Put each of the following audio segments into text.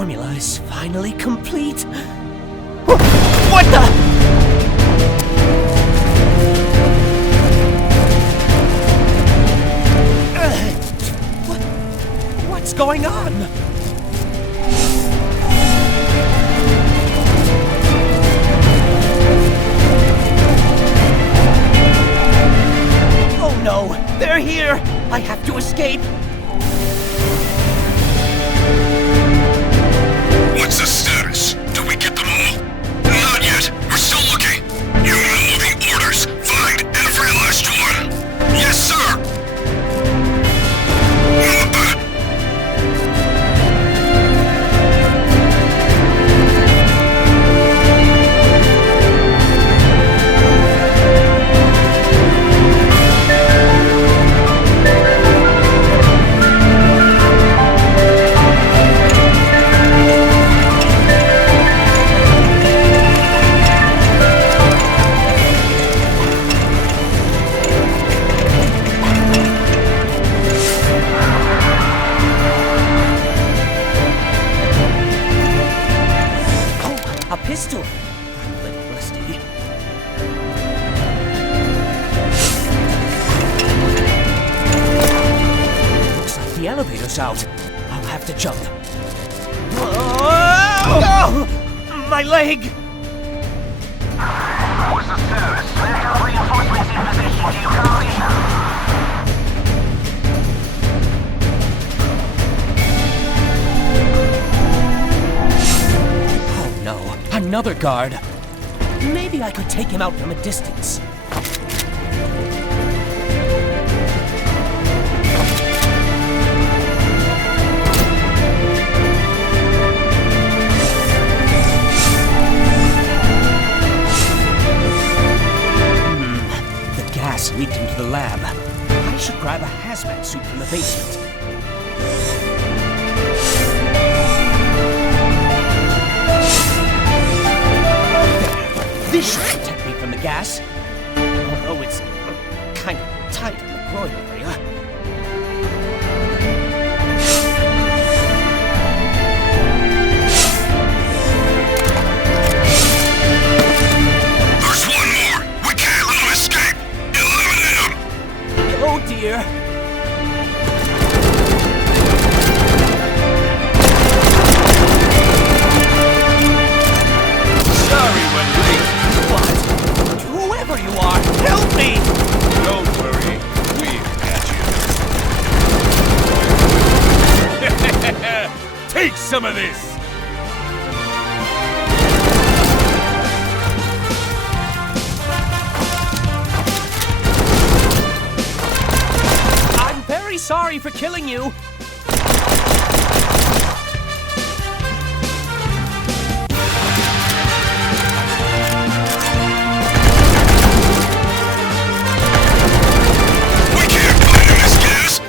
formula is finally complete. What the? What's going on? Oh no, they're here! I have to escape! What's the status? Do we get them all? Not yet. We're still looking. You are moving orders. Find every last one. Yes, sir. A pistol. I'm a little rusty. Looks like the elevator's out. I'll have to jump. Oh! My leg! What's the status? There are reinforcements in position. Do you copy? Oh no, another guard. Maybe I could take him out from a distance. The gas leaked into the lab. I should grab a hazmat suit from the basement. This should protect me from the gas. Although it's kind of tight in the groin area. There's one more. We can't let him escape. Eliminate him. Oh dear. Sorry we're late. What? Whoever you are, help me! Don't worry, we've got you. Take some of this. I'm very sorry for killing you. We can't find him, Miss Gas.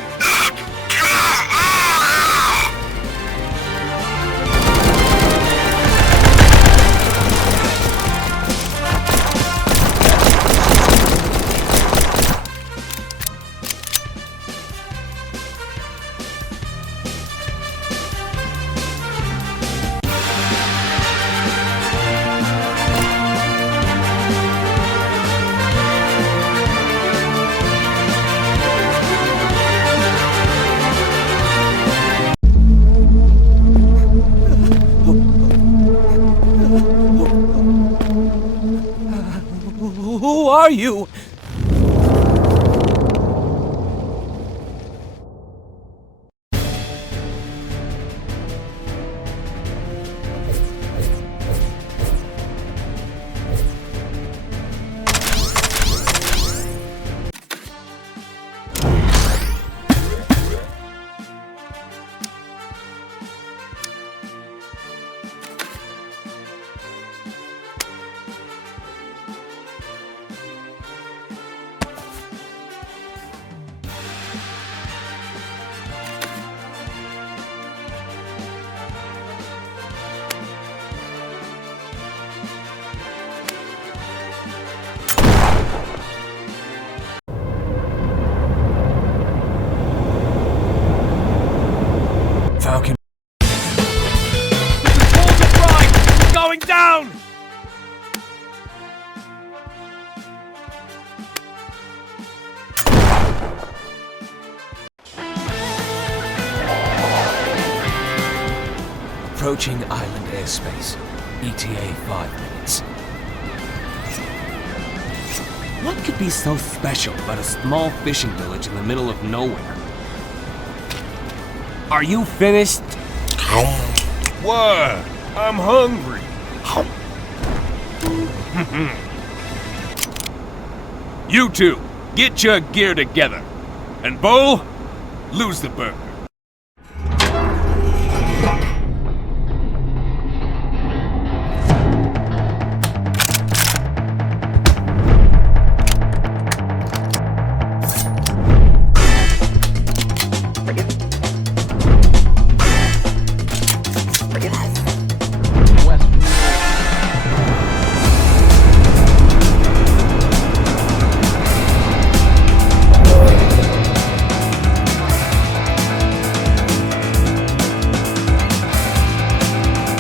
Who are you? Approaching island airspace. ETA 5 minutes. What could be so special about a small fishing village in the middle of nowhere? Are you finished? What? I'm hungry. You two, get your gear together. And Bo, lose the burger.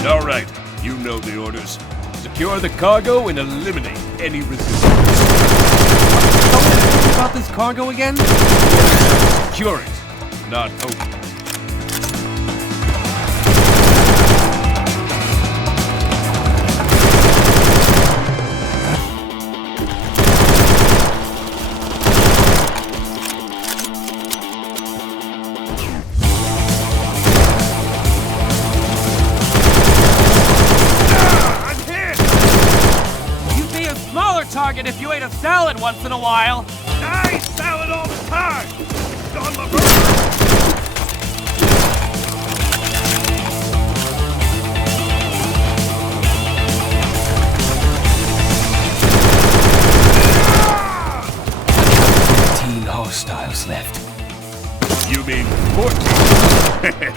All right, you know the orders. Secure the cargo and eliminate any resistance. About this cargo again? Secure it, not open. Target if you ate a salad once in a while. I salad all the time. It's on my burger. Hostiles left. You mean 14?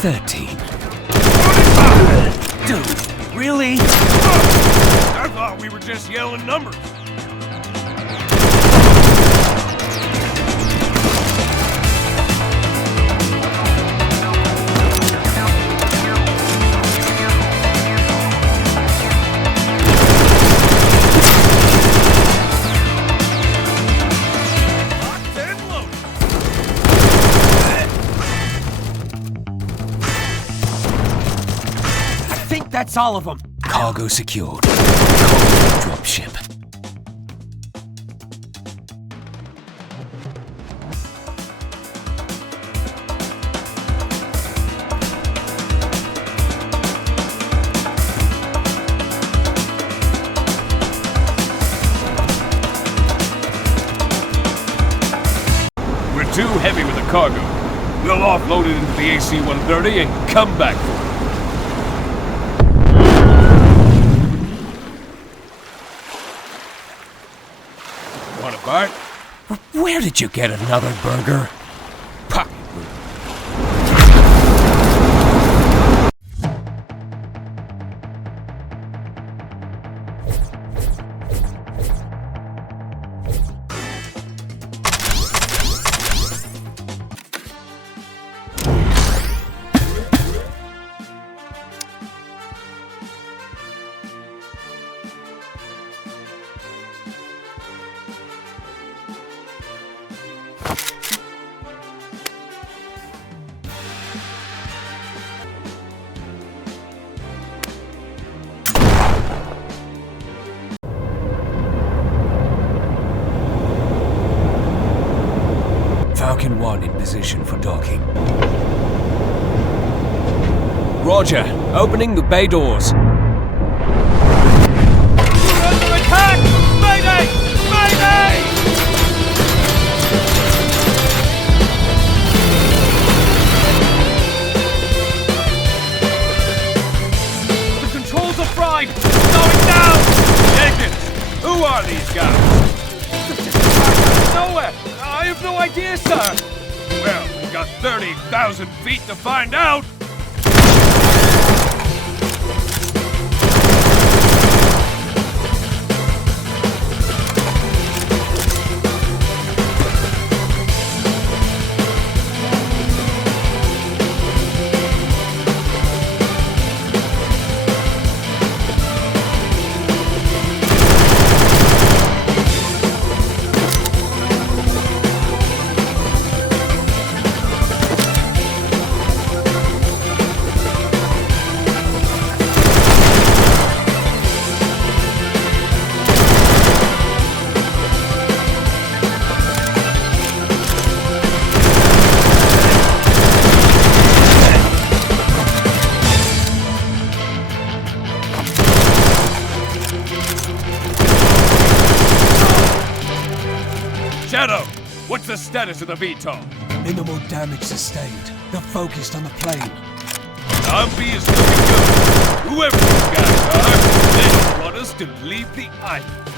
13. 45! Dude, really? I thought we were just yelling numbers. That's all of them. Cargo secured. Dropship. We're too heavy with the cargo. We'll offload it into the AC-130 and come back for it. Want a bite? Where did you get another burger? Pocket Falcon 1 in position for docking. Roger, opening the bay doors. We're under attack! Mayday! Mayday! The controls are fried! Going down! Jenkins, who are these guys? Nowhere! I have no idea, sir! Well, we got 30,000 feet to find out! Shadow, what's the status of the VTOL? Minimal damage sustained. They're focused on the plane. Zombie is looking good. Whoever these guys are, they don't want us to leave the island.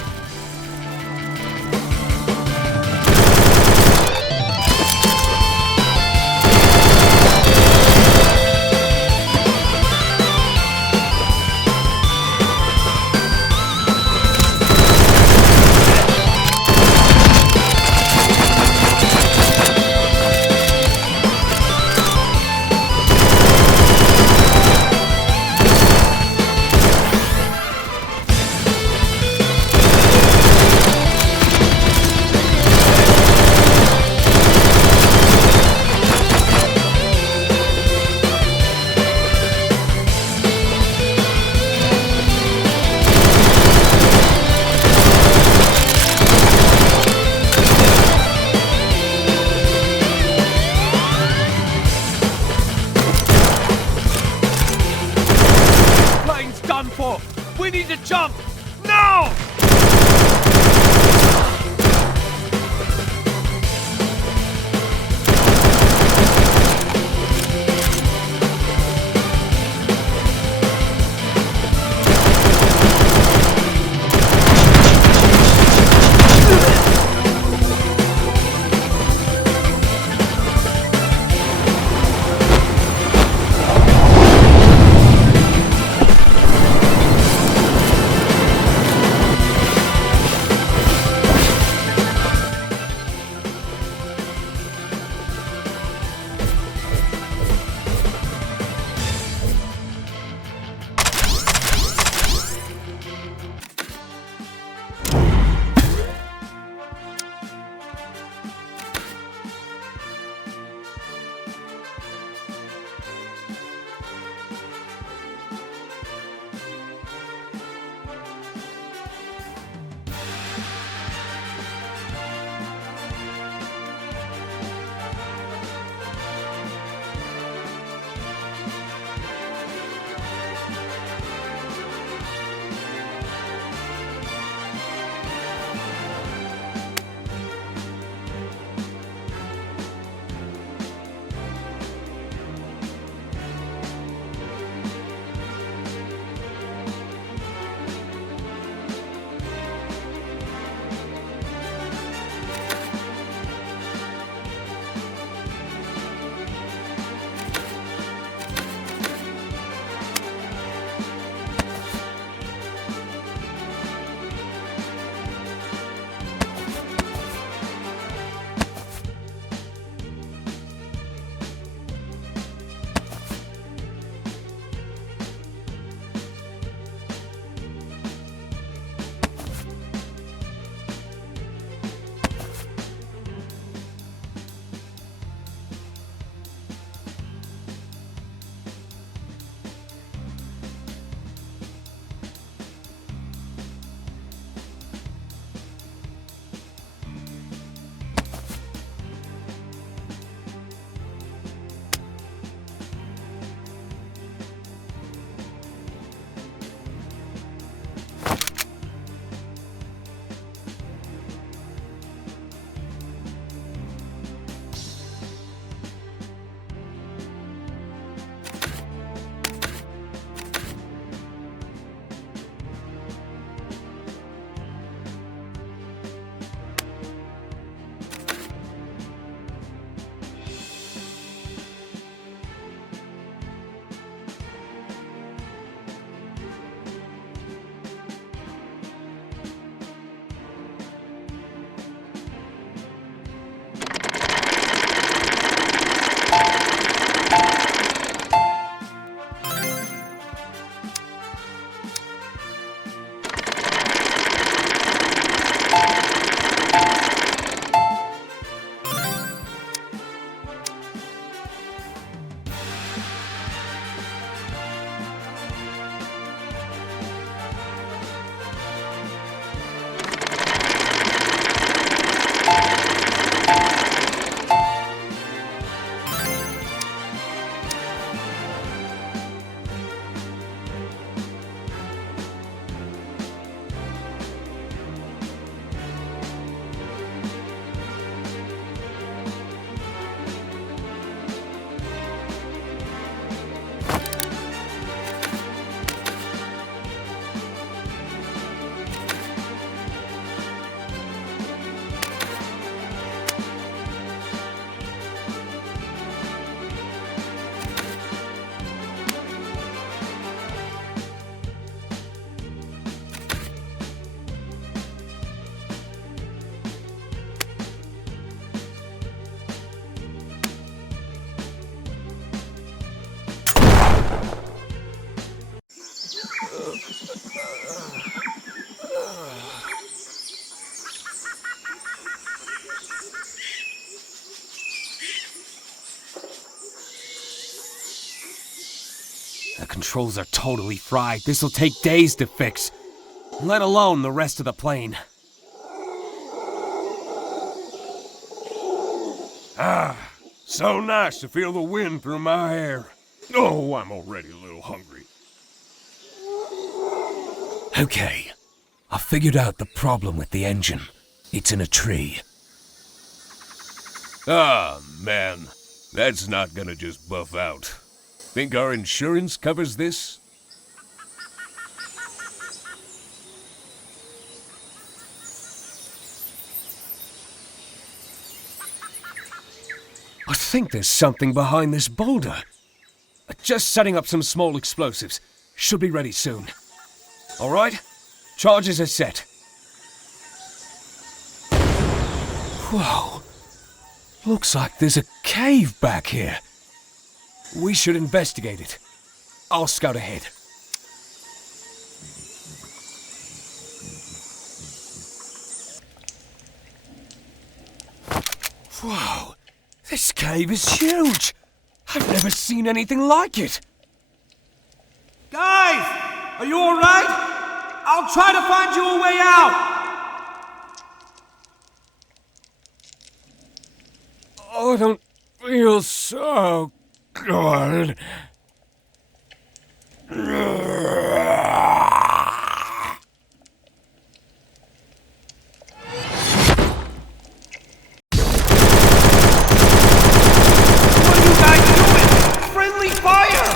controls are totally fried. This'll take days to fix, let alone the rest of the plane. So nice to feel the wind through my hair. Oh, I'm already a little hungry. Okay, I figured out the problem with the engine. It's in a tree. Ah, man. That's not gonna just buff out. Think our insurance covers this? I think there's something behind this boulder. Just setting up some small explosives. Should be ready soon. All right? Charges are set. Whoa. Looks like there's a cave back here. We should investigate it. I'll scout ahead. Whoa. This cave is huge. I've never seen anything like it. Guys, are you all right? I'll try to find you a way out. I don't feel so good. What are you guys doing? Friendly fire!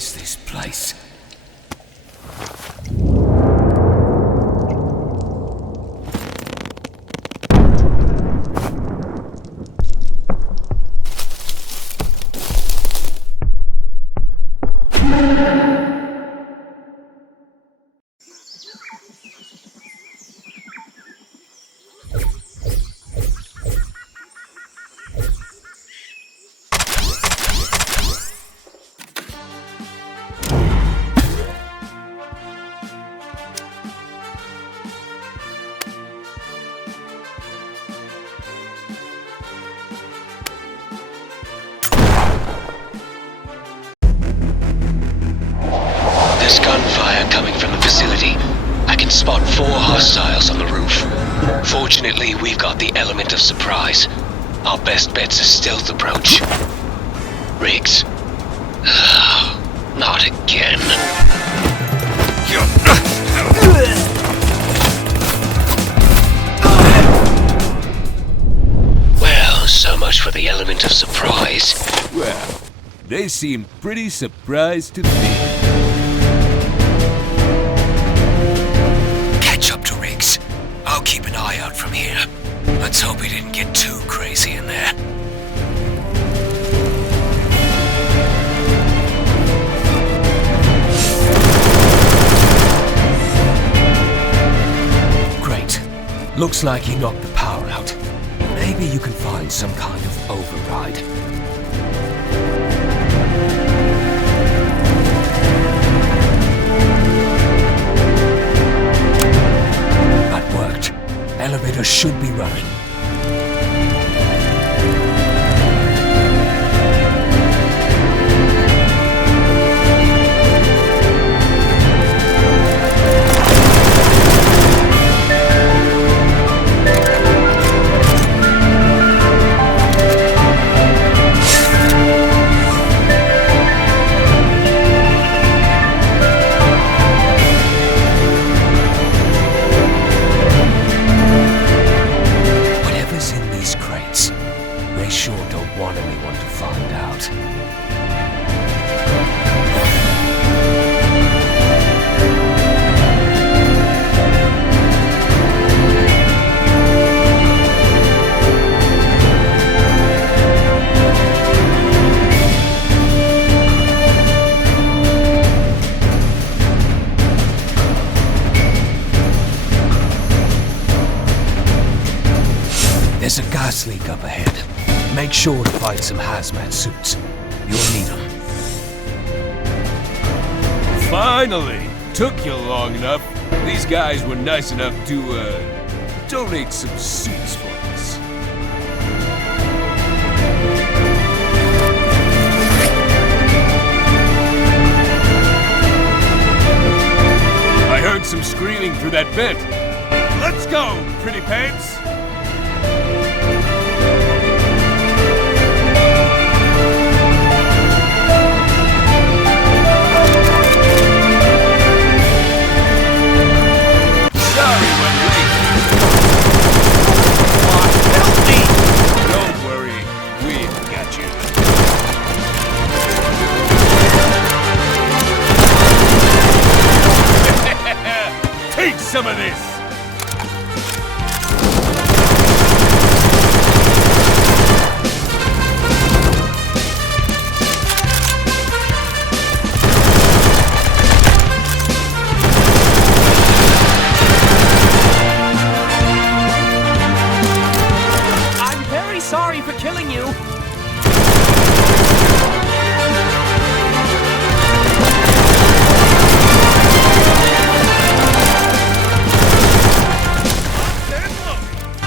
Is this place? can spot 4 hostiles on the roof. Fortunately, we've got the element of surprise. Our best bet's a stealth approach. Riggs. Not again. Well, so much for the element of surprise. Well, they seem pretty surprised to me. Catch up to Riggs. I'll keep an eye out from here. Let's hope he didn't get too crazy in there. Great. Looks like he knocked the power out. Maybe you can find some kind of override. That worked. Elevator should be running. Whatever's in these crates, they sure don't want anyone to find out. There's a gas leak up ahead. Make sure to find some hazmat suits. You'll need them. Finally! Took you long enough. These guys were nice enough to, donate some suits for us. I heard some screaming through that vent. Let's go, pretty pants! Sorry we're late. Help me! Don't worry, we've got you. Take some of this! I'm very sorry for killing you.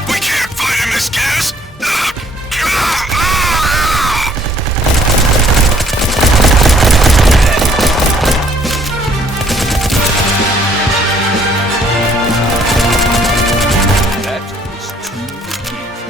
We can't fight in this gas! That was too easy.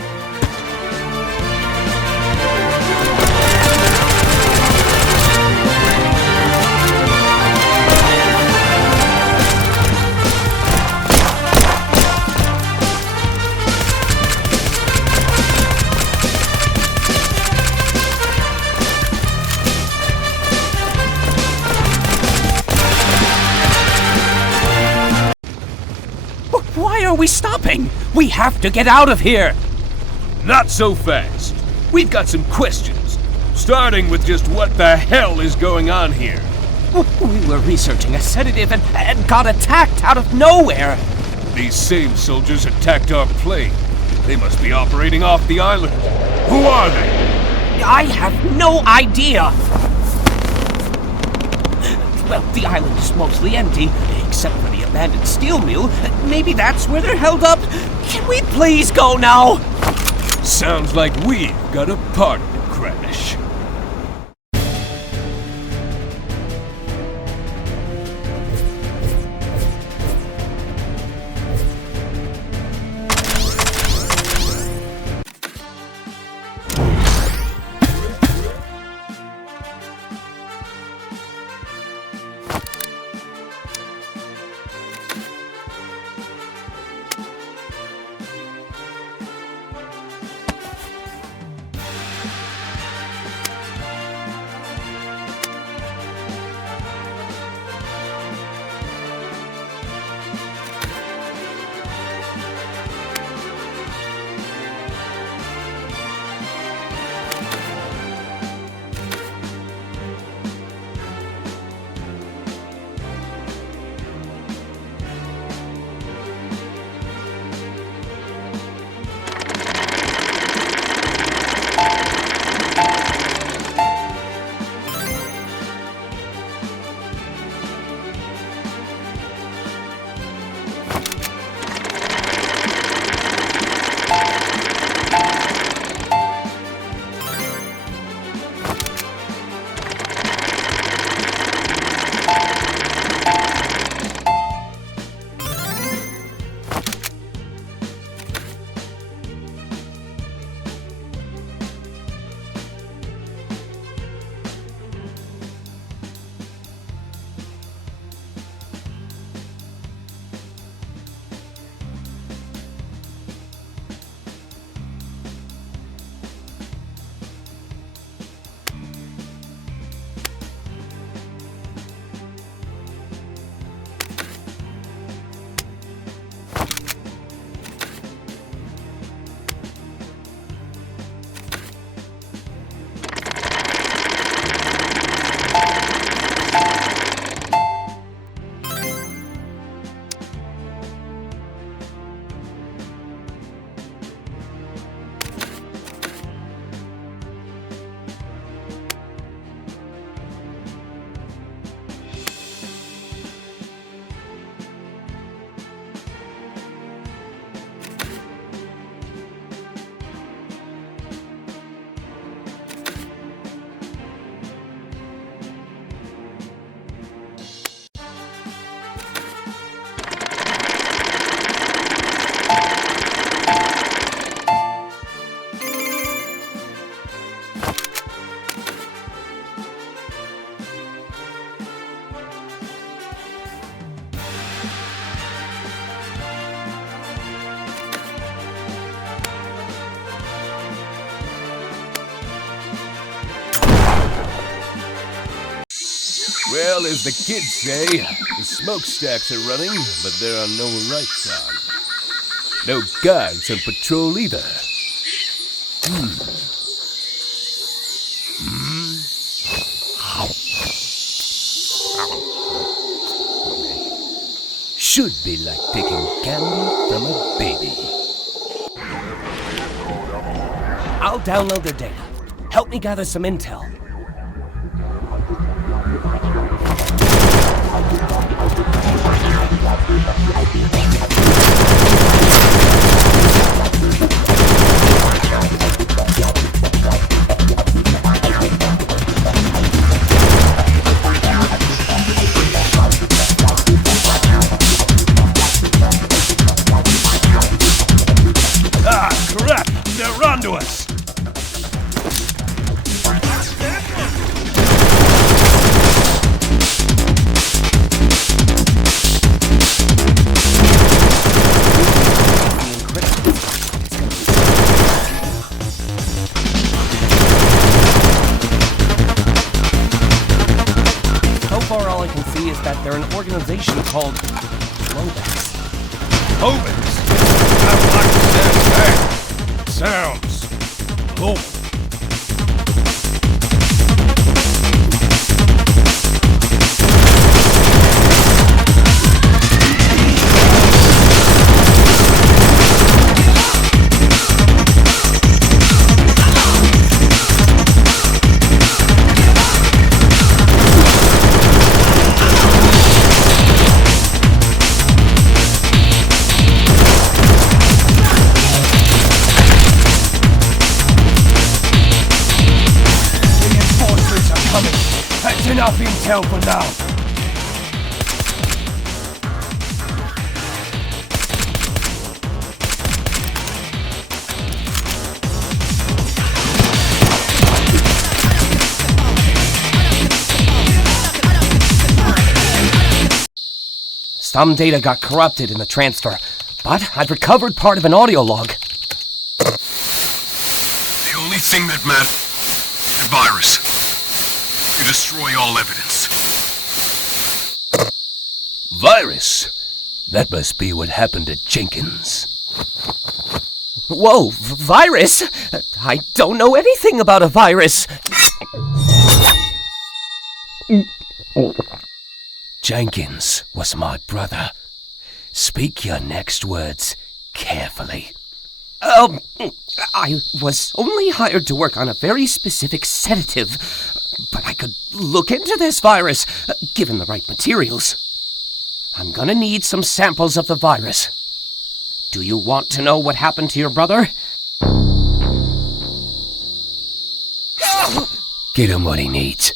Why are we stopping? We have to get out of here. Not so fast. We've got some questions. Starting with just what the hell is going on here? We were researching a sedative and got attacked out of nowhere. These same soldiers attacked our plane. They must be operating off the island. Who are they? I have no idea. Well, the island is mostly empty, except for the abandoned steel mill. Maybe that's where they're held up. Can we please go now? Sounds like we've got a party to crash. Well, as the kids say, the smokestacks are running, but there are no lights on. No guards on patrol either. Should be like picking candy from a baby. I'll download their data. Help me gather some intel. Ah, crap! They're onto us! So far, all I can see is that they're an organization called Globex. Hobans! I like that. Sounds cool. Reinforcements are coming. That's enough intel for now. Some data got corrupted in the transfer, but I've recovered part of an audio log. The only thing that matters is the virus. You destroy all evidence. Virus? That must be what happened to Jenkins. Whoa, virus? I don't know anything about a virus. Jenkins was my brother. Speak your next words carefully. I was only hired to work on a very specific sedative, but I could look into this virus, given the right materials. I'm gonna need some samples of the virus. Do you want to know what happened to your brother? Get him what he needs.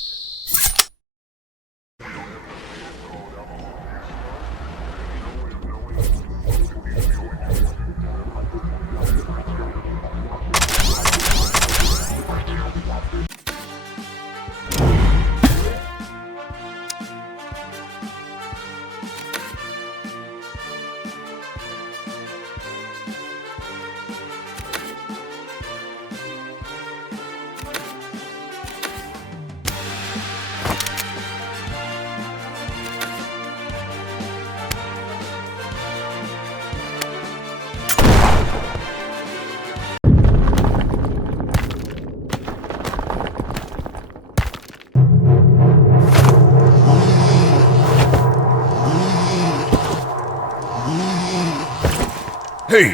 Hey,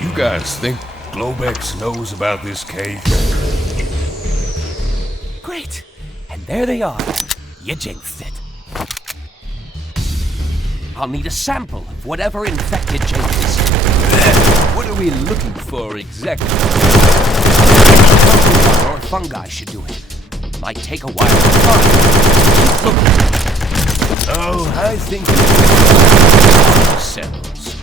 you guys think Globex knows about this cave? Great. And there they are. You jinxed it. I'll need a sample of whatever infected Jenkins. What are we looking for exactly? Or fungi should do it. Might take a while to find. Keep looking. Oh, I think samples.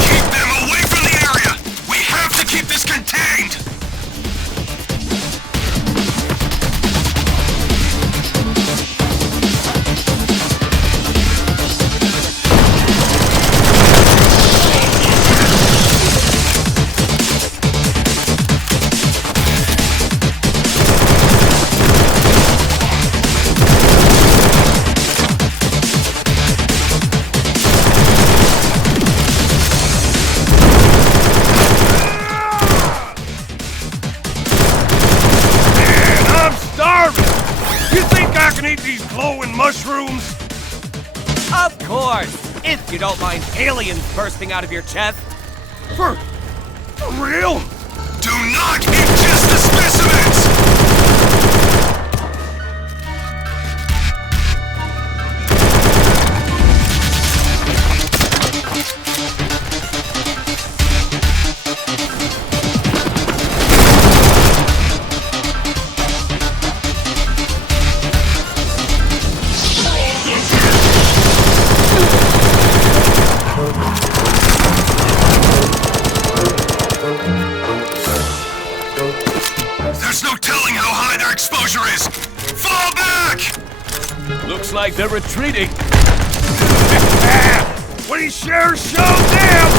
Keep them away from the area! We have to keep this contained! mushrooms? Of course! If you don't mind aliens bursting out of your chest. For real? Do not ingest the specimens! There's no telling how high their exposure is! Fall back! Looks like they're retreating. We sure showed them!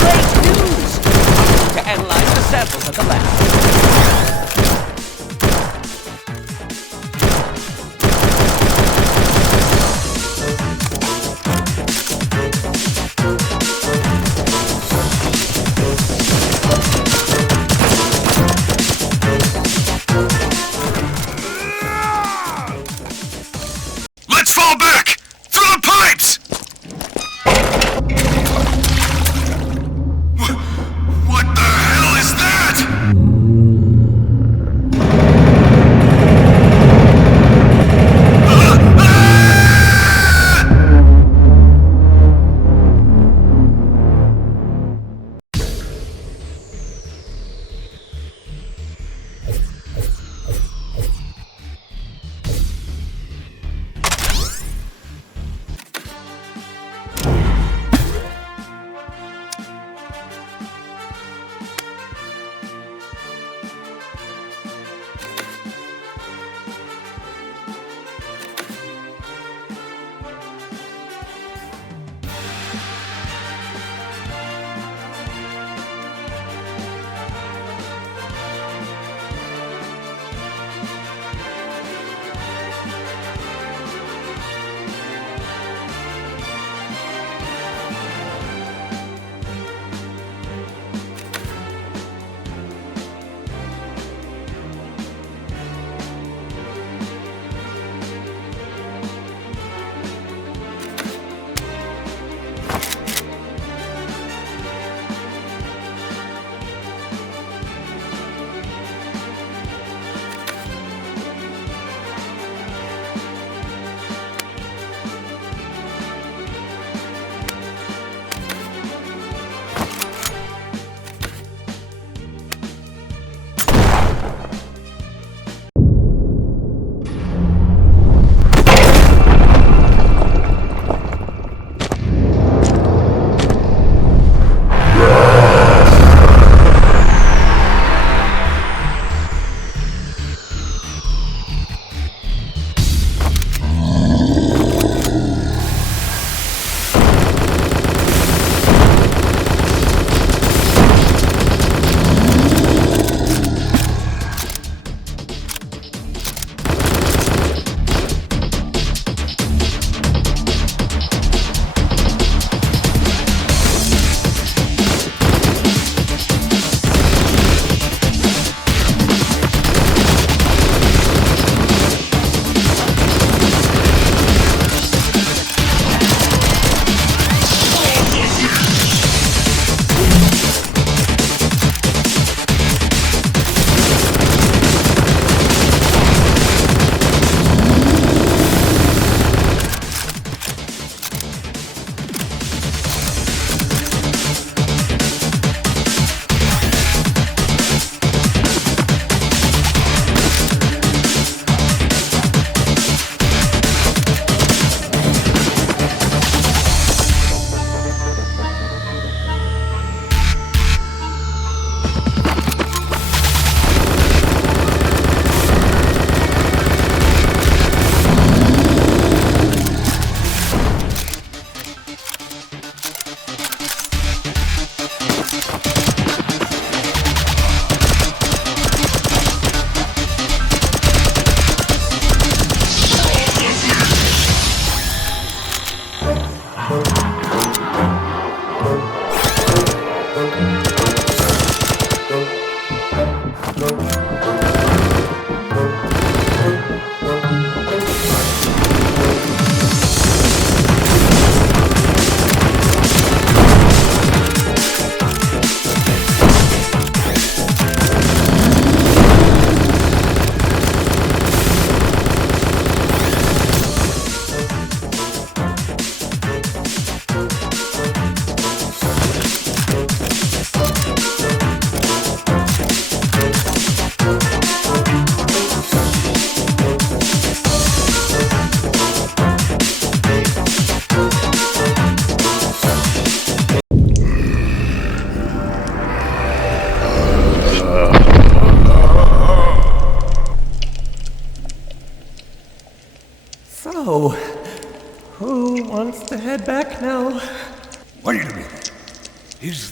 Great news! I'm going to analyze the samples at the lab. Let's fall back! Through the pipes! What the hell is that?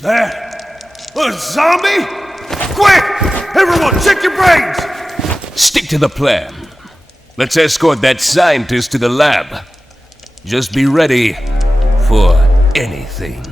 that? A zombie? Quick! Everyone, check your brains! Stick to the plan. Let's escort that scientist to the lab. Just be ready for anything.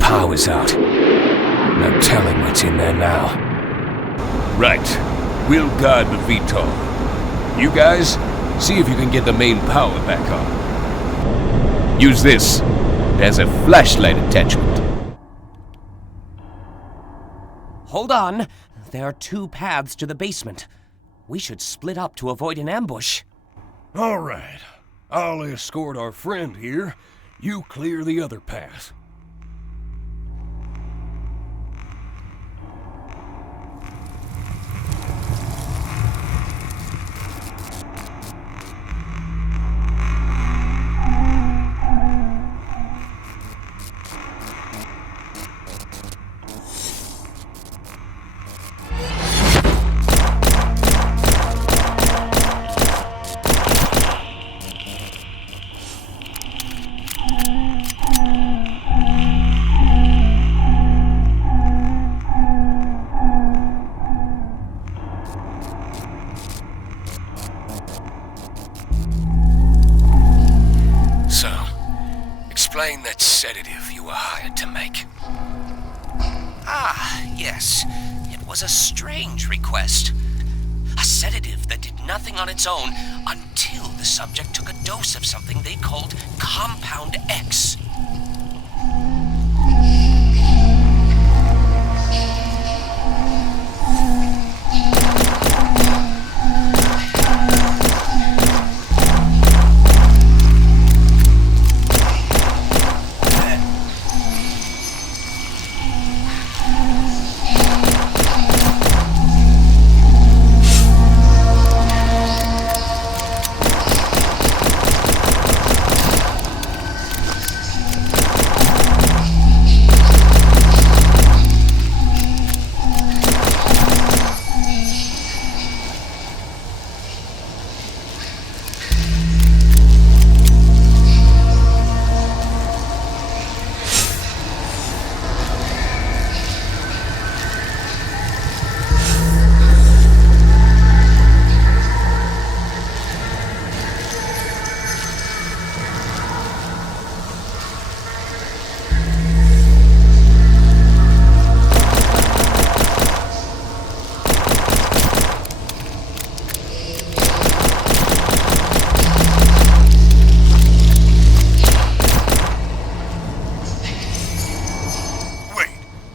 Power's out. No telling what's in there now. Right. We'll guard the VTOL. You guys, see if you can get the main power back on. Use this. There's a flashlight attachment. Hold on. There are 2 paths to the basement. We should split up to avoid an ambush. All right. I'll escort our friend here. You clear the other path. Explain that sedative you were hired to make. Ah, yes. It was a strange request. A sedative that did nothing on its own until the subject took a dose of something they called Compound X.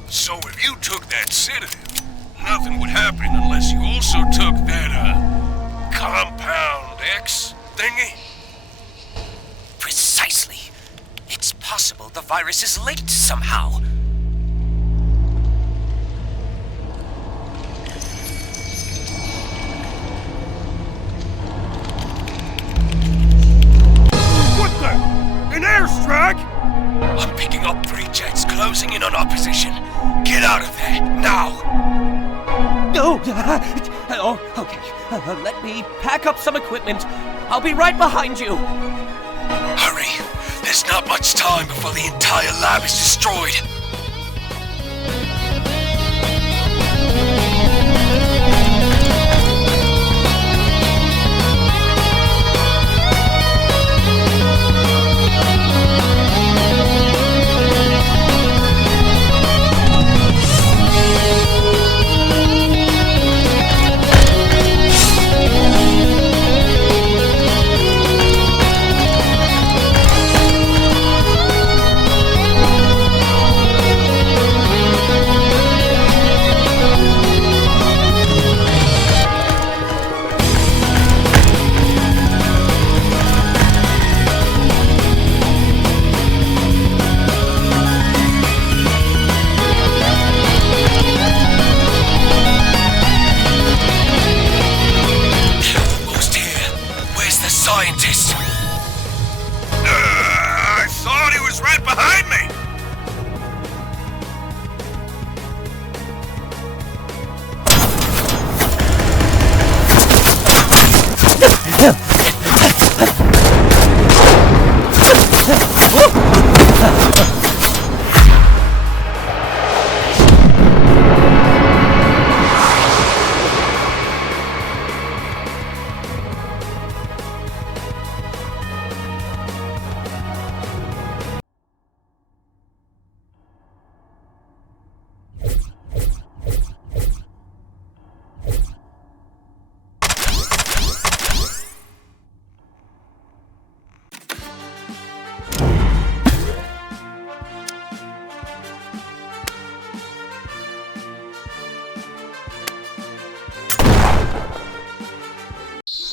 So if you took that sedative, nothing would happen unless you also took that, Compound X thingy? Precisely. It's possible the virus is linked somehow. What the? An airstrike? I'm picking up 3 jets closing in on our position. Get out of there, now! No! Oh, okay. Let me pack up some equipment. I'll be right behind you. Hurry! There's not much time before the entire lab is destroyed.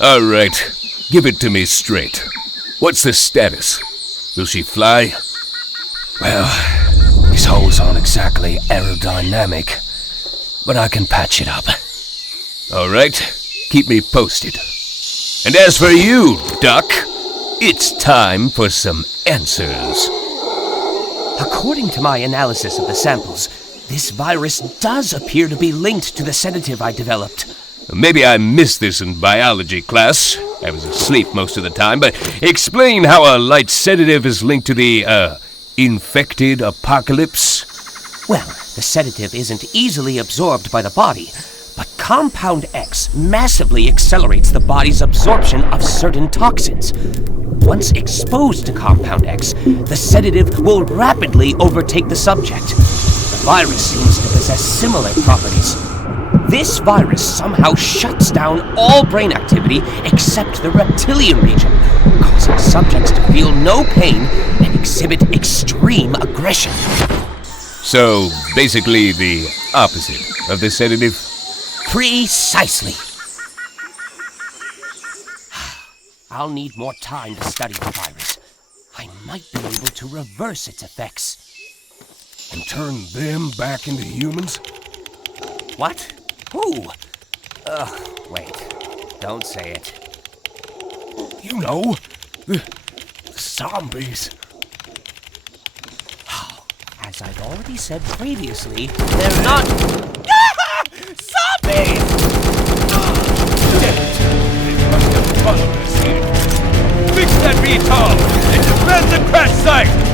All right, give it to me straight. What's the status? Will she fly? Well, these holes aren't exactly aerodynamic, but I can patch it up. All right, keep me posted. And as for you, Duck, it's time for some answers. According to my analysis of the samples, this virus does appear to be linked to the sedative I developed. Maybe I missed this in biology class. I was asleep most of the time, but explain how a light sedative is linked to the, infected apocalypse? Well, the sedative isn't easily absorbed by the body, but Compound X massively accelerates the body's absorption of certain toxins. Once exposed to Compound X, the sedative will rapidly overtake the subject. The virus seems to possess similar properties. This virus somehow shuts down all brain activity except the reptilian region, causing subjects to feel no pain and exhibit extreme aggression. So, basically the opposite of the sedative? Precisely. I'll need more time to study the virus. I might be able to reverse its effects. And turn them back into humans? What? Who? Wait. Don't say it. You know, the zombies. As I've already said previously, they're not... Zombies! They must have followed us here. Fix that VTOL and defend the crash site!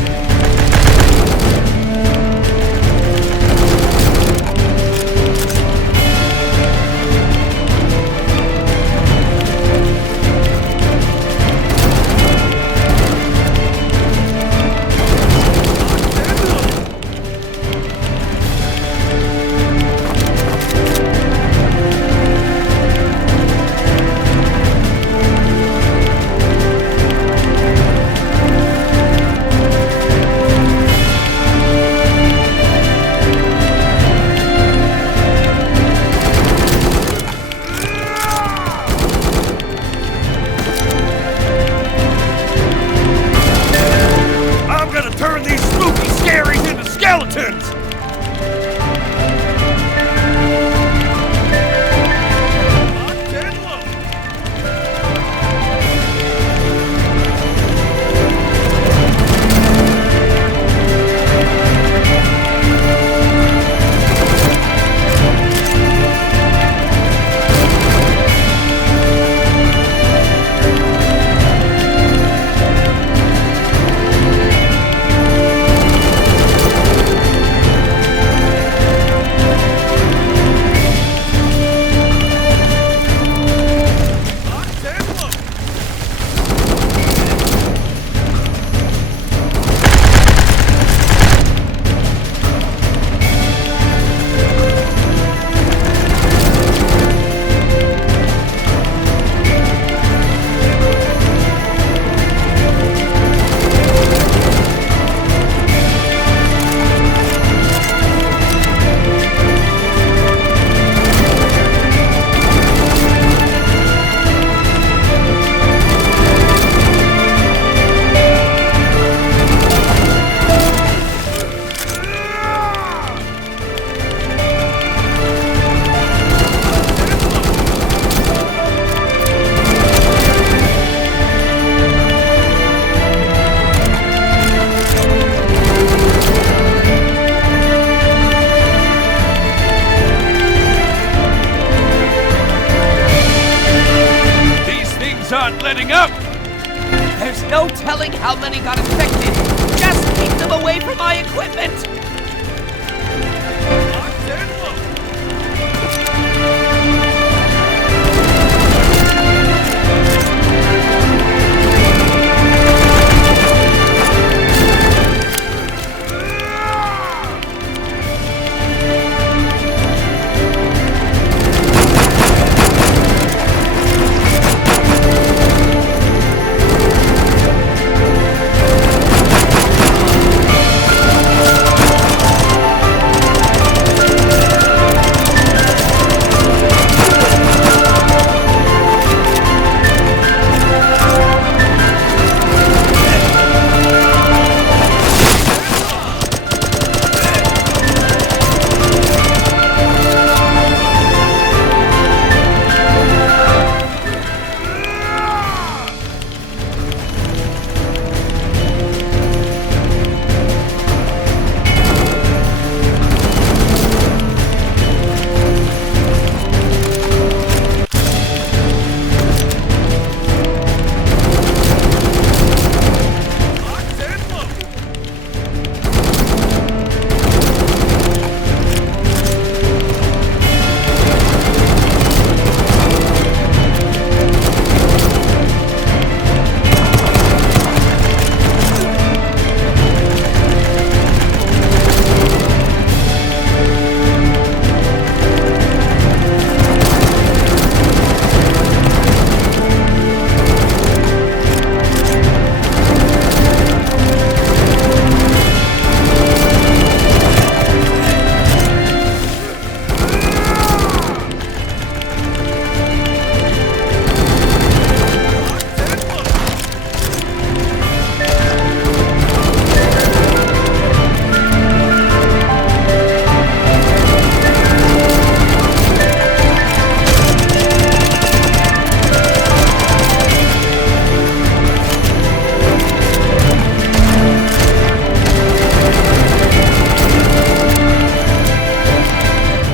There's no telling how many got infected. Just keep them away from my equipment.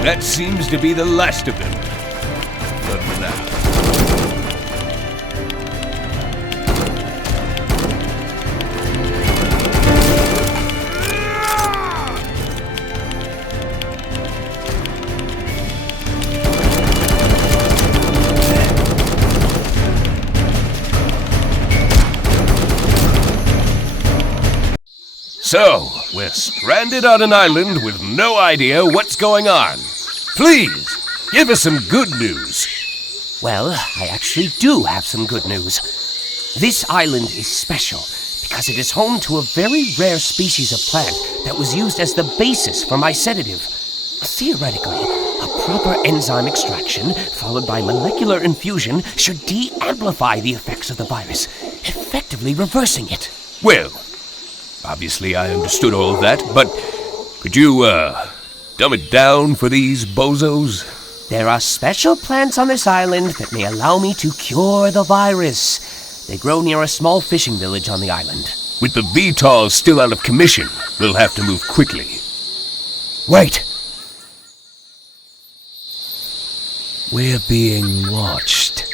That seems to be the last of them. For now. So, we're stranded on an island with no idea what's going on. Please, give us some good news. Well, I actually do have some good news. This island is special because it is home to a very rare species of plant that was used as the basis for my sedative. Theoretically, a proper enzyme extraction followed by molecular infusion should de-amplify the effects of the virus, effectively reversing it. Well, obviously I understood all of that, but could you, dumb it down for these bozos? There are special plants on this island that may allow me to cure the virus. They grow near a small fishing village on the island. With the VTOL still out of commission, we'll have to move quickly. Wait! We're being watched.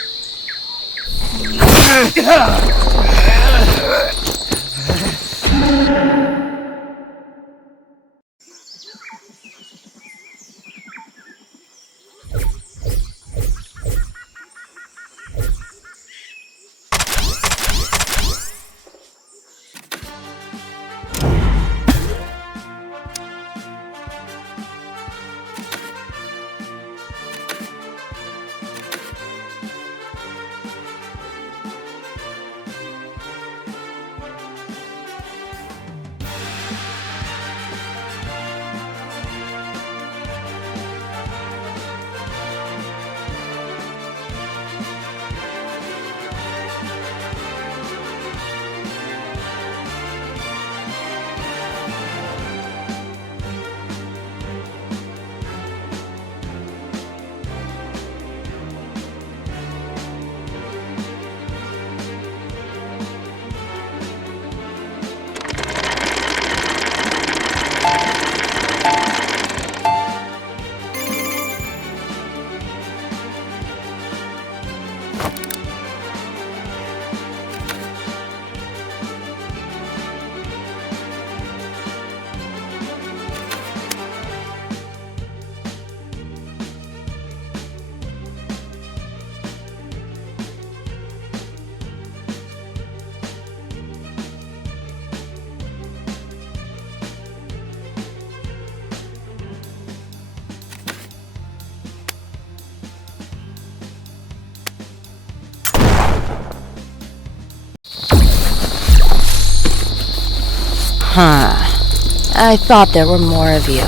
I thought there were more of you.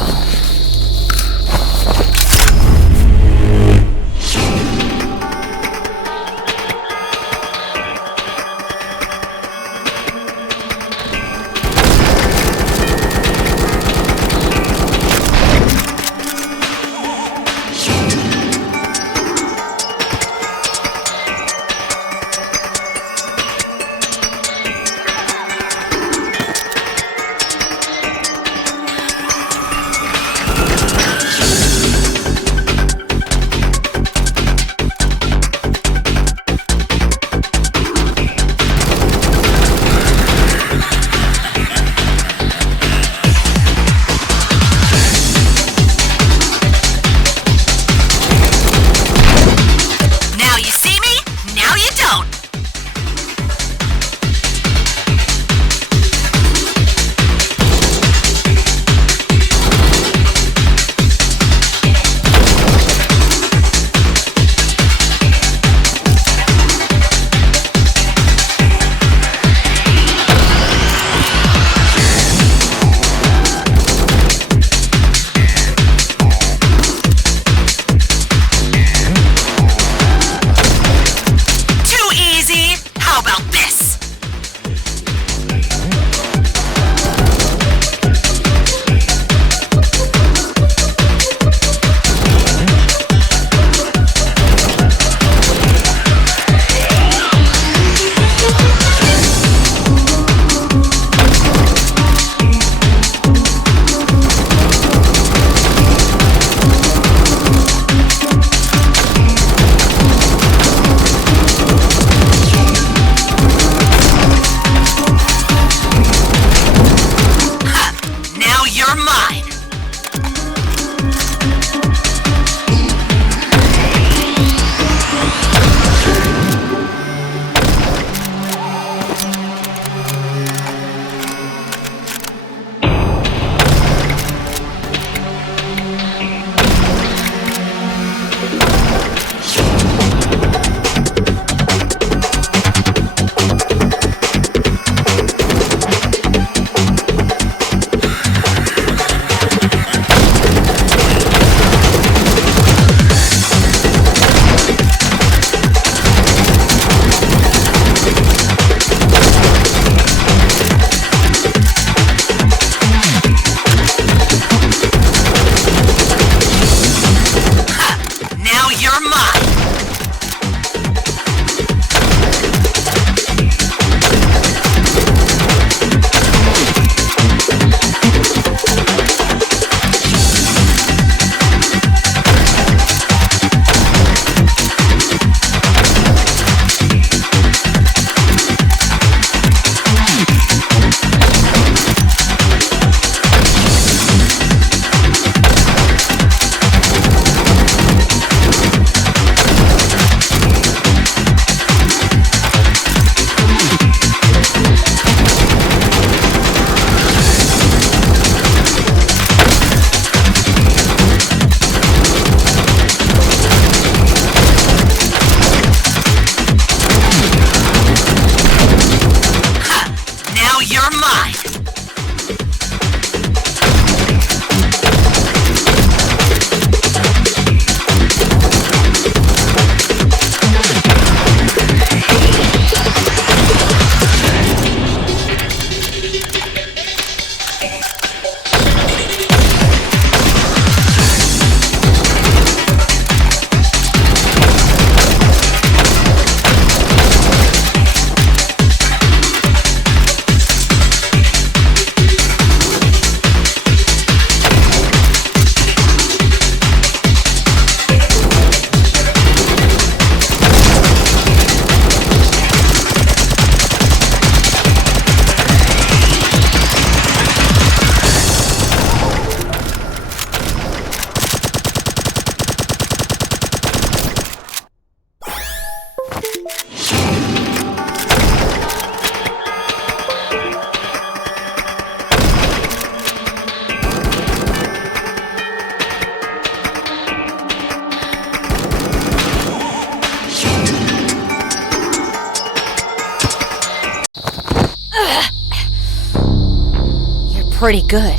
pretty good.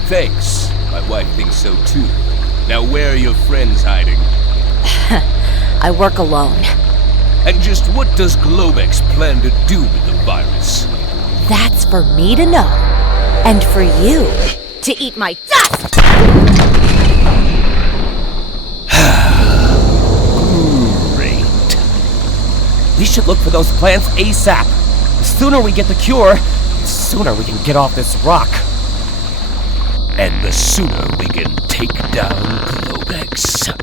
Thanks. My wife thinks so too. Now where are your friends hiding? I work alone. And just what does Globex plan to do with the virus? That's for me to know. And for you to eat my dust! Great. We should look for those plants ASAP. The sooner we get the cure, the sooner we can get off this rock. And the sooner we can take down Globex.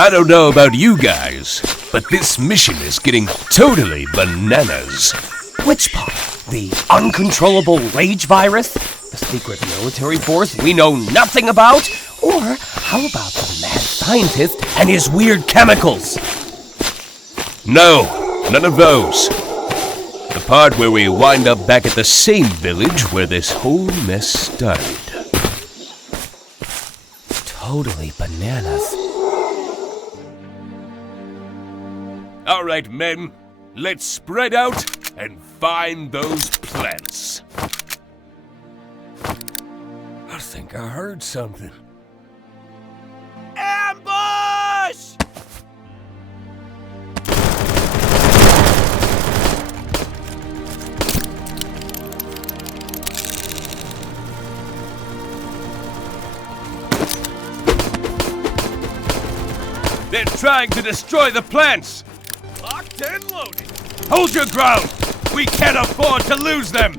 I don't know about you guys, but this mission is getting totally bananas. Which part? The uncontrollable rage virus? The secret military force we know nothing about? Or how about the mad scientist and his weird chemicals? No, none of those. The part where we wind up back at the same village where this whole mess started. Totally bananas. All right, men, let's spread out and find those plants. I think I heard something. Ambush! They're trying to destroy the plants! Locked and loaded! Hold your ground! We can't afford to lose them!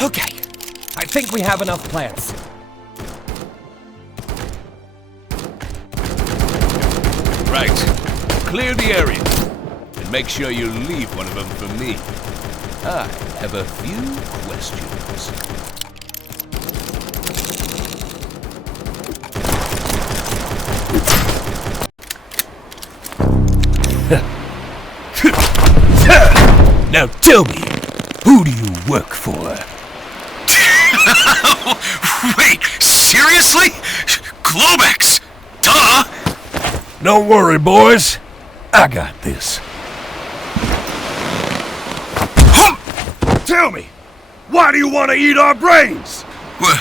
Okay, I think we have enough plants. Right. Clear the area. And make sure you leave one of them for me. I have a few questions. Now tell me, who do you work for? Wait, seriously? Globex! Duh! Don't worry, boys. I got this. Tell me, why do you want to eat our brains? What?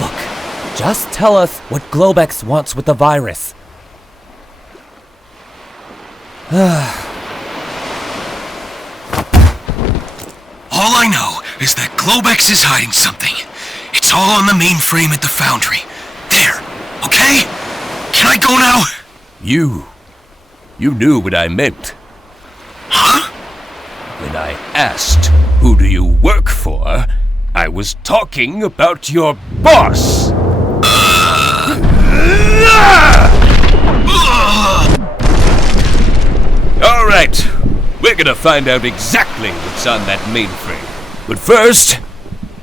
Look, just tell us what Globex wants with the virus. All I know is that Globex is hiding something. It's all on the mainframe at the foundry. There, okay? Can I go now? You knew what I meant. Huh? When I asked, who do you work for, I was talking about your boss. All right, we're gonna find out exactly what's on that mainframe. But first,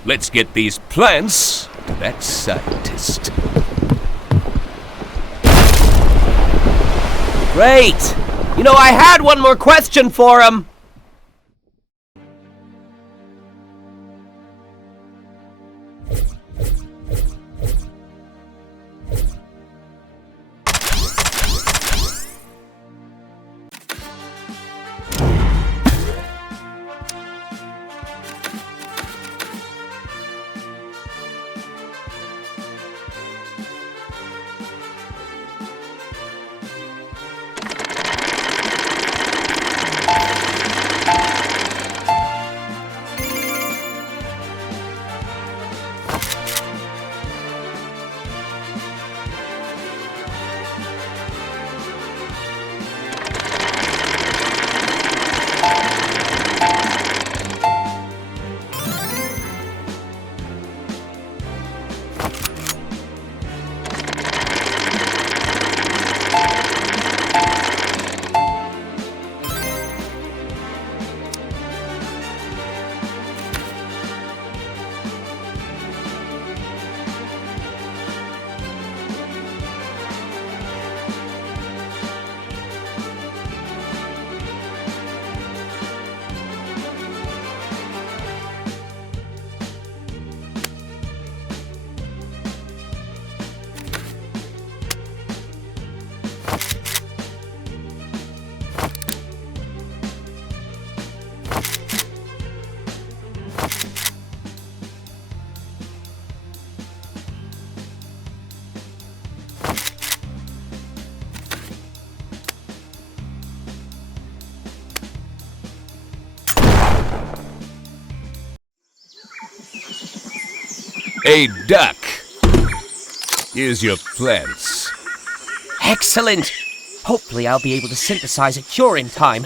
let's get these plants to that scientist. Great! You know, I had one more question for him. Hey, Duck. Here's your plants. Excellent! Hopefully I'll be able to synthesize a cure in time.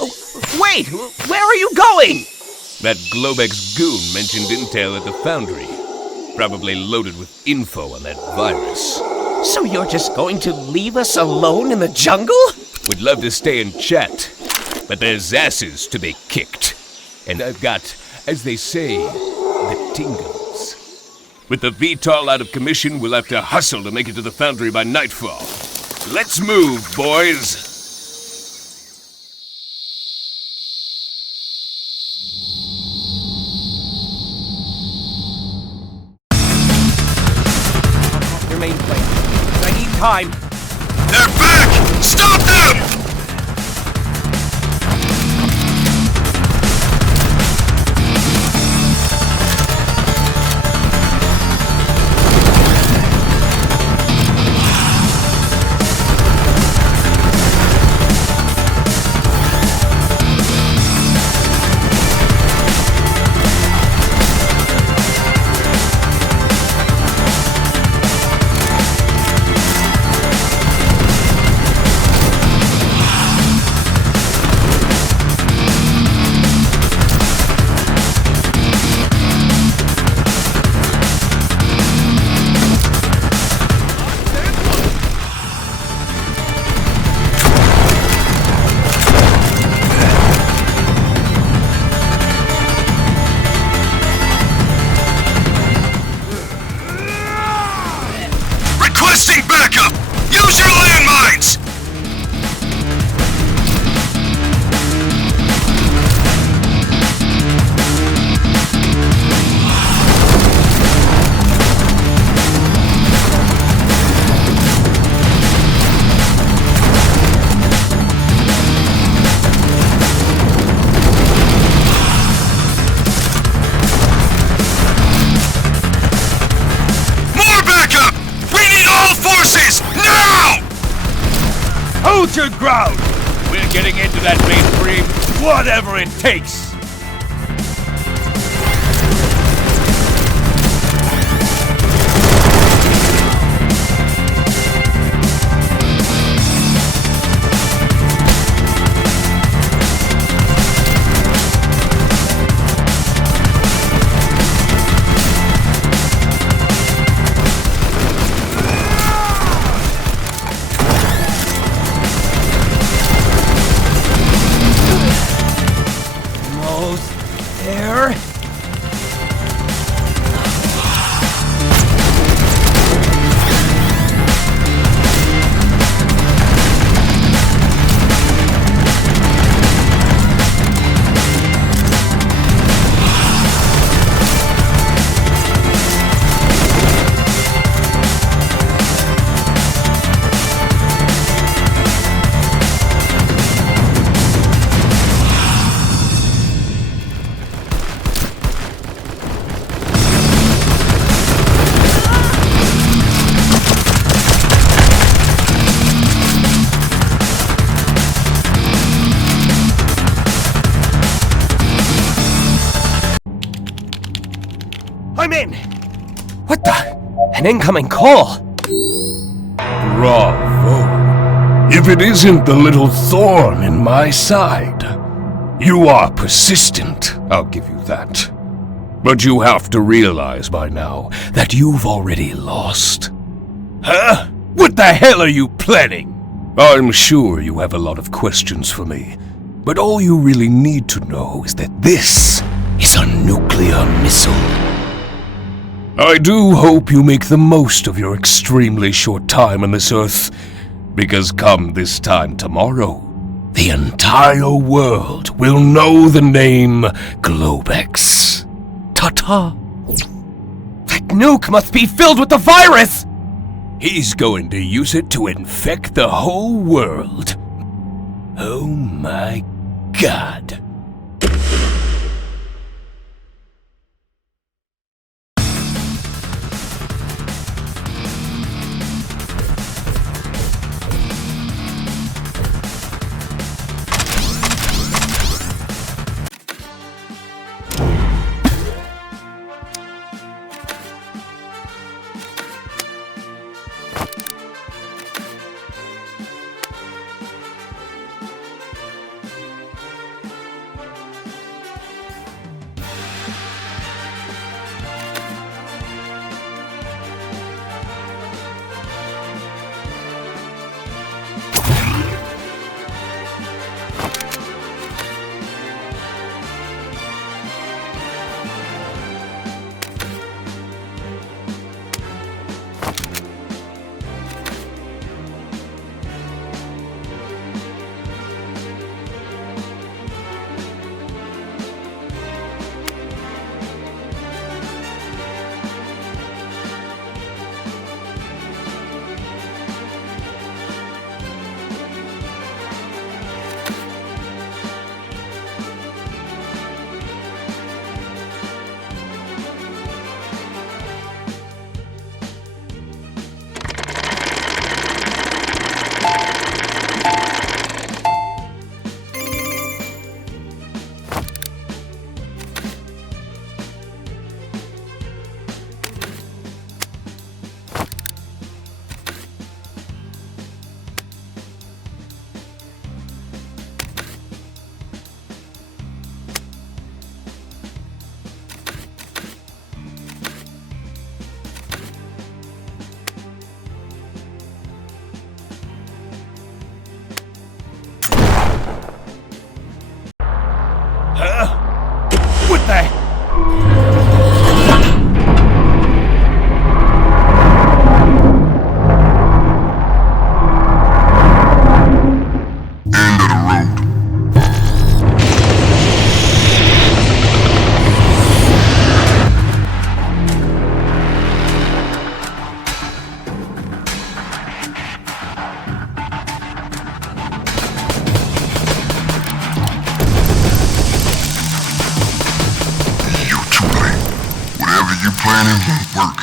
Oh, wait! Where are you going? That Globex goon mentioned intel at the foundry. Probably loaded with info on that virus. So you're just going to leave us alone in the jungle? We'd love to stay and chat, but there's asses to be kicked. And I've got, as they say, the tingles. With the VTOL out of commission, we'll have to hustle to make it to the foundry by nightfall. Let's move, boys! Your main plane. I need time. They're back! Stop them! your ground! We're getting into that mainframe, whatever it takes! There. I'm in! What the? An incoming call! Bravo. If it isn't the little thorn in my side. You are persistent, I'll give you that. But you have to realize by now that you've already lost. Huh? What the hell are you planning? I'm sure you have a lot of questions for me, but all you really need to know is that this is a nuclear missile. I do hope you make the most of your extremely short time on this Earth, because come this time tomorrow, the entire world will know the name Globex. Ta-ta. That nuke must be filled with the virus! He's going to use it to infect the whole world. Oh my God. What the? You planning won't work.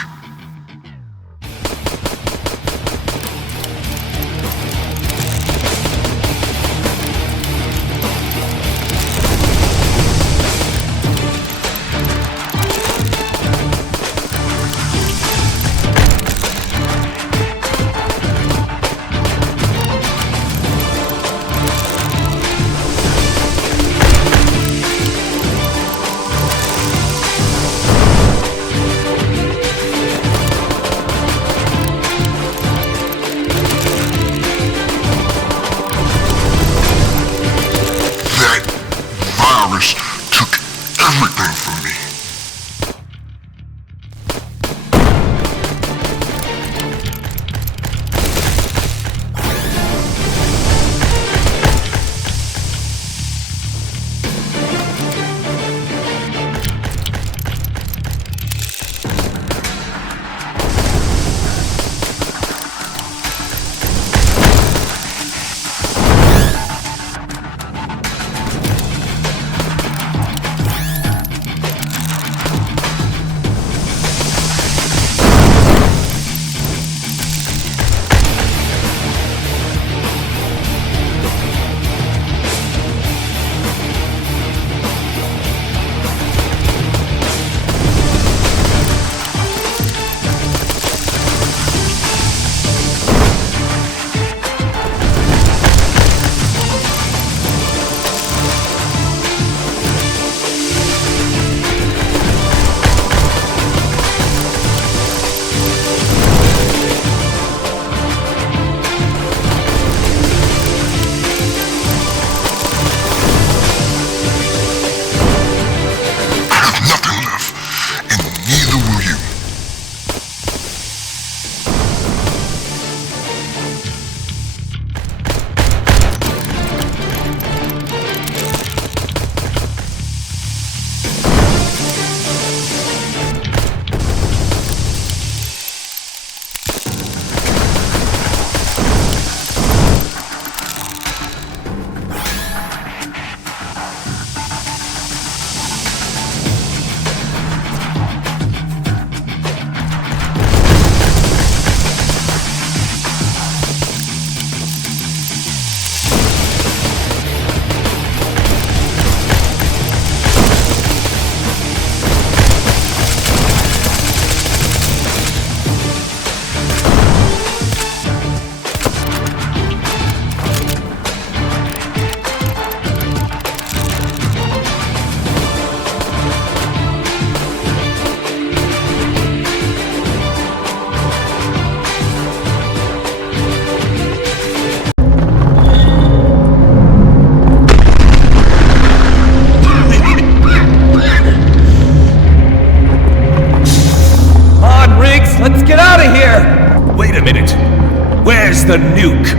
the nuke?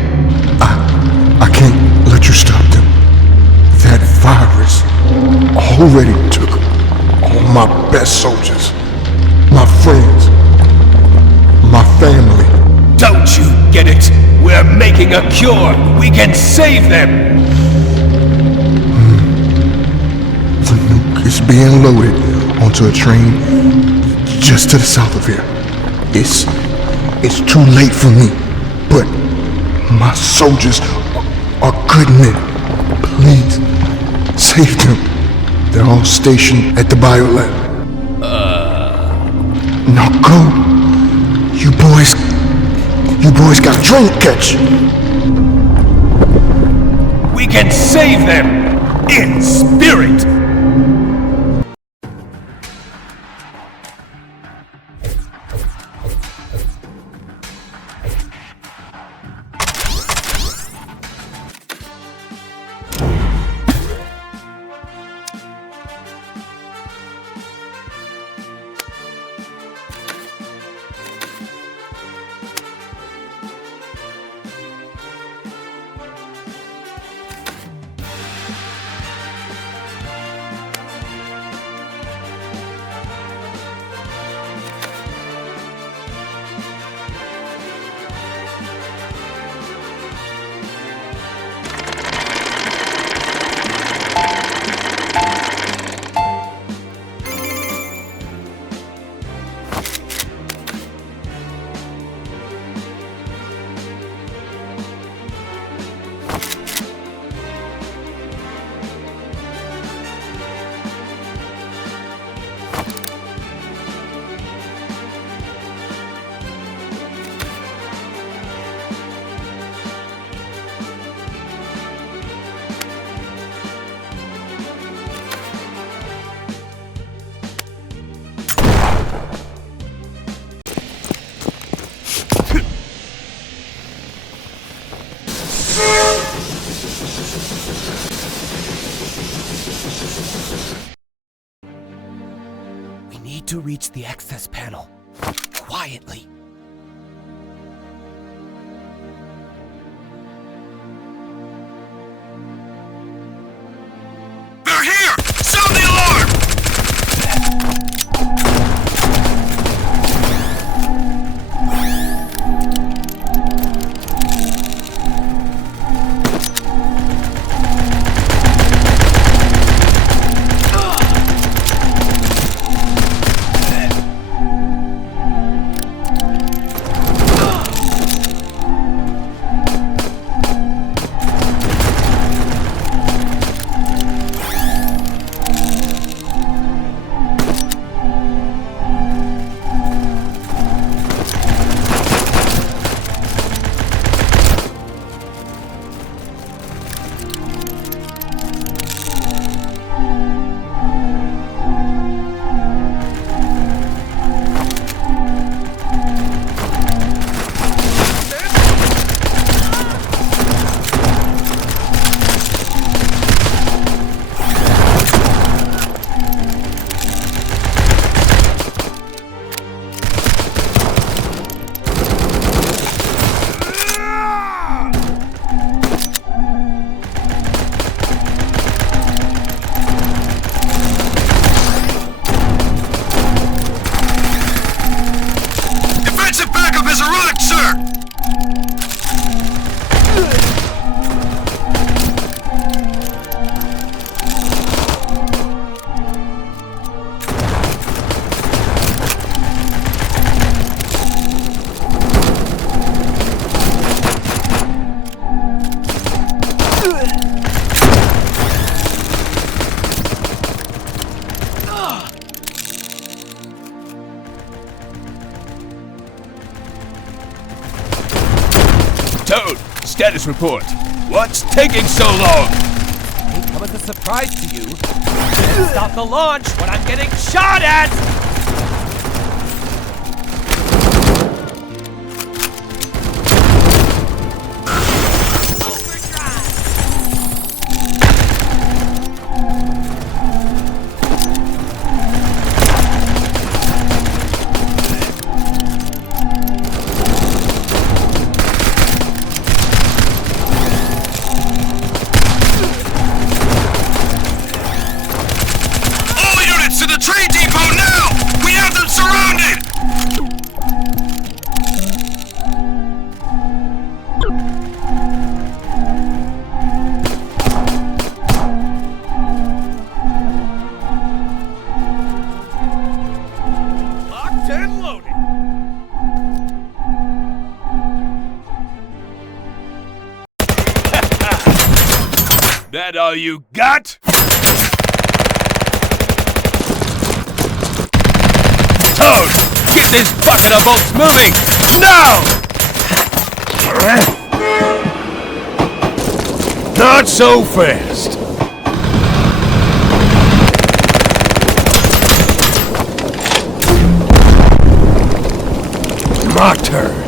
I can't let you stop them. That virus already took all my best soldiers, my friends, my family. Don't you get it? We're making a cure. We can save them. The nuke is being loaded onto a train just to the south of here. It's too late for me, but my soldiers are good men. Please, save them. They're all stationed at the biolab. Now go. You boys got a train to catch. We can save them in spirit. We need to reach the access panel. Quietly. They're here! Sound the alarm! Toad, status report. What's taking so long? May come as a surprise to you. Stop the launch when I'm getting shot at! That all you got? Toad! Get this bucket of bolts moving! Now! Not so fast. My turn.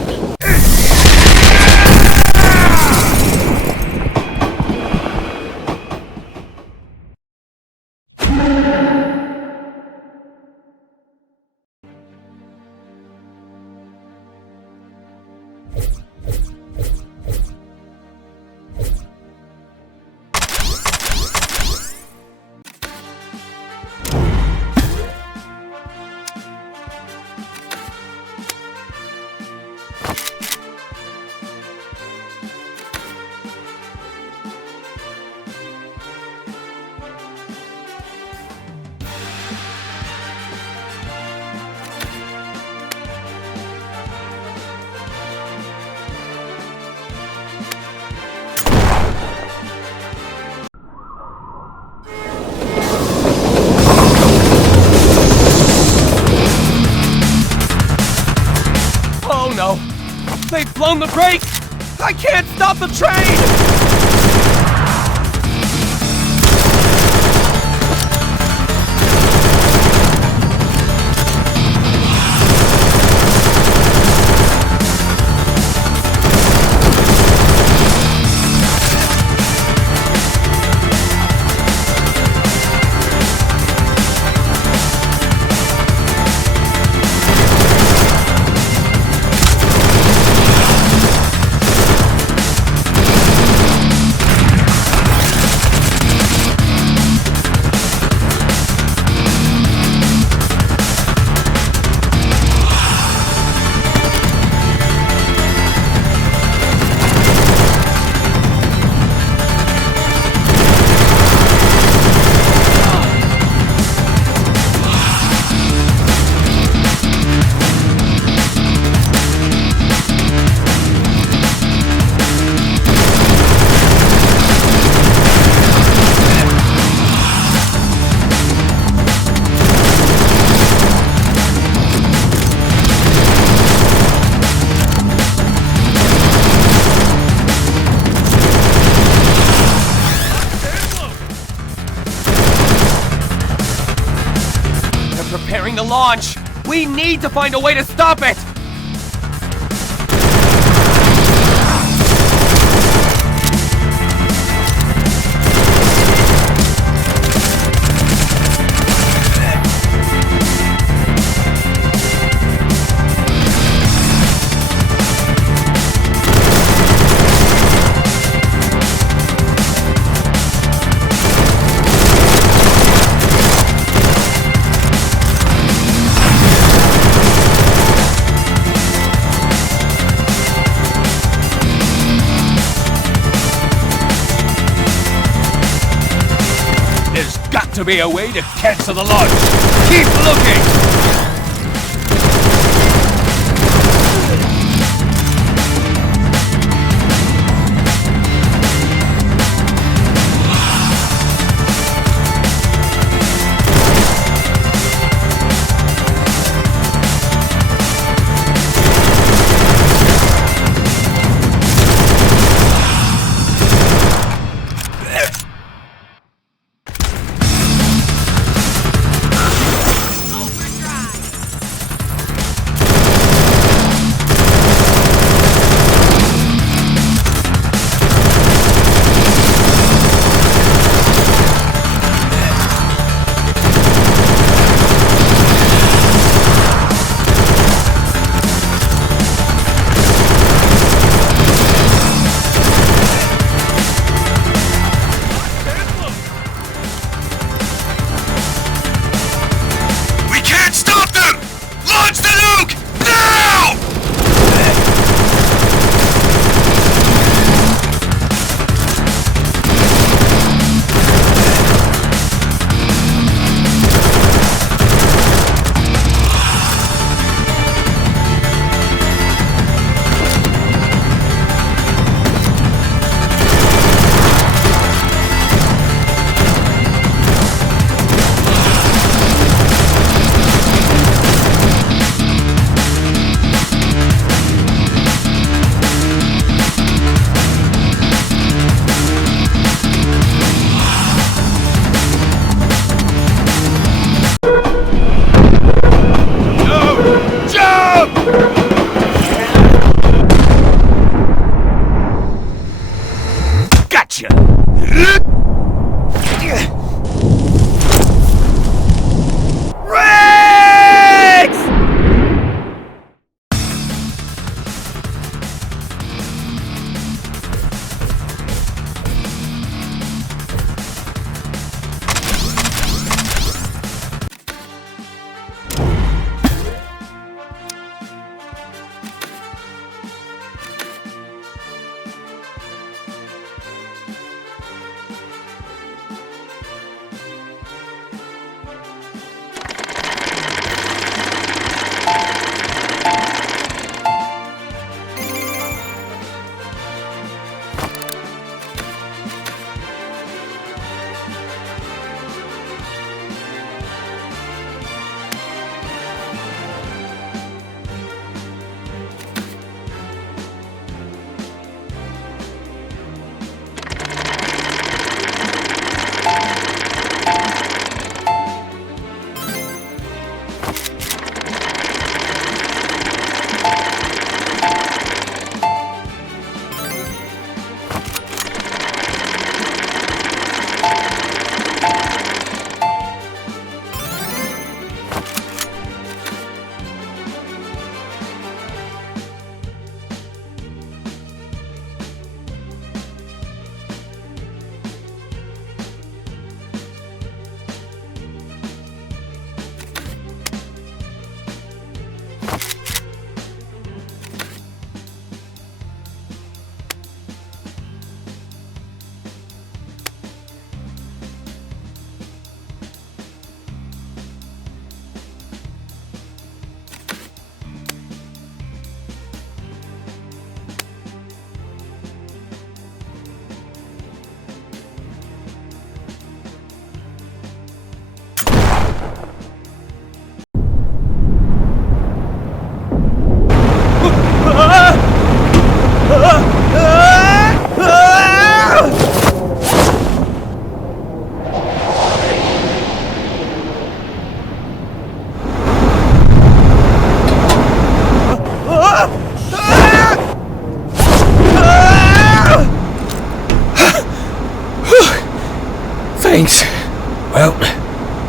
Oh no! They've blown the brakes! I can't stop the train! Preparing to launch! We need to find a way to stop it! There's got to be a way to cancel the launch! Keep looking!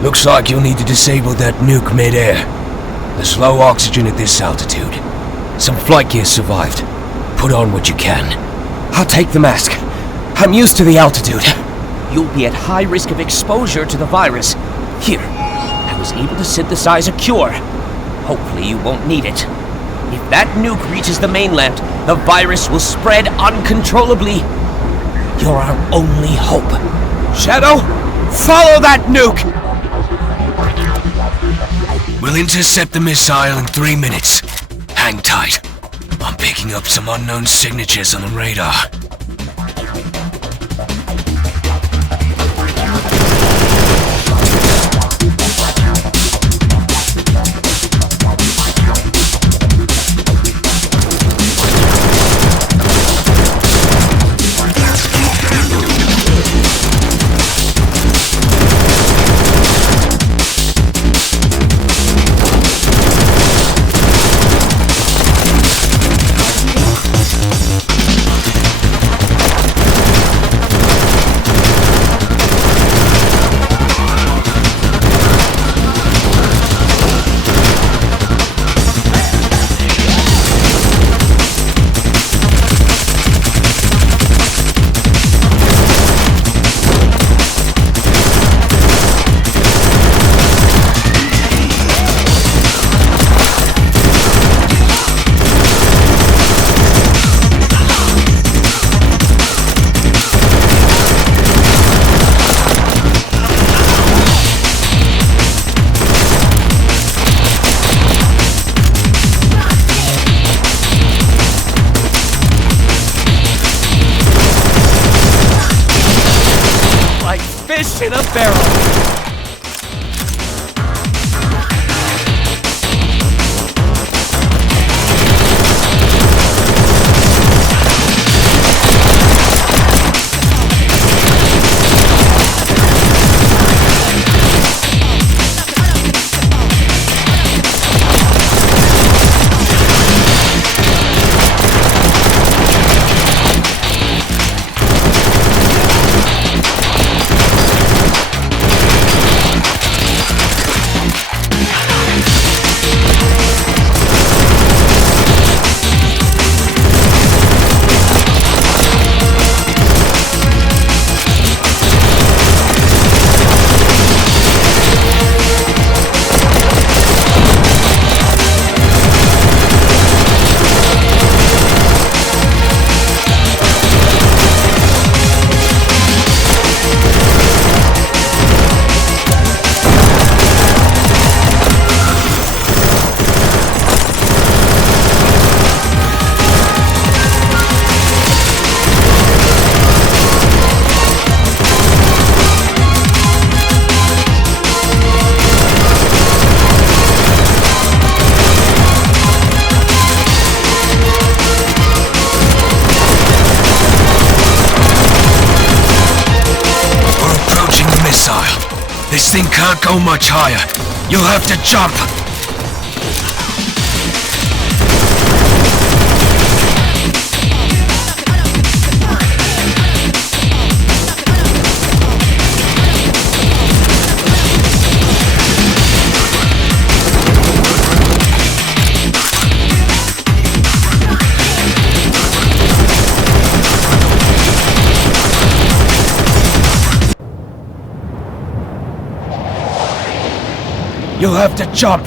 Looks like you'll need to disable that nuke mid-air. There's low oxygen at this altitude. Some flight gear survived. Put on what you can. I'll take the mask. I'm used to the altitude. You'll be at high risk of exposure to the virus. Here, I was able to synthesize a cure. Hopefully you won't need it. If that nuke reaches the mainland, the virus will spread uncontrollably. You're our only hope. Shadow, follow that nuke! We'll intercept the missile in 3 minutes. Hang tight. I'm picking up some unknown signatures on the radar. Fish in a barrel. This thing can't go much higher. You'll have to jump. You'll have to jump.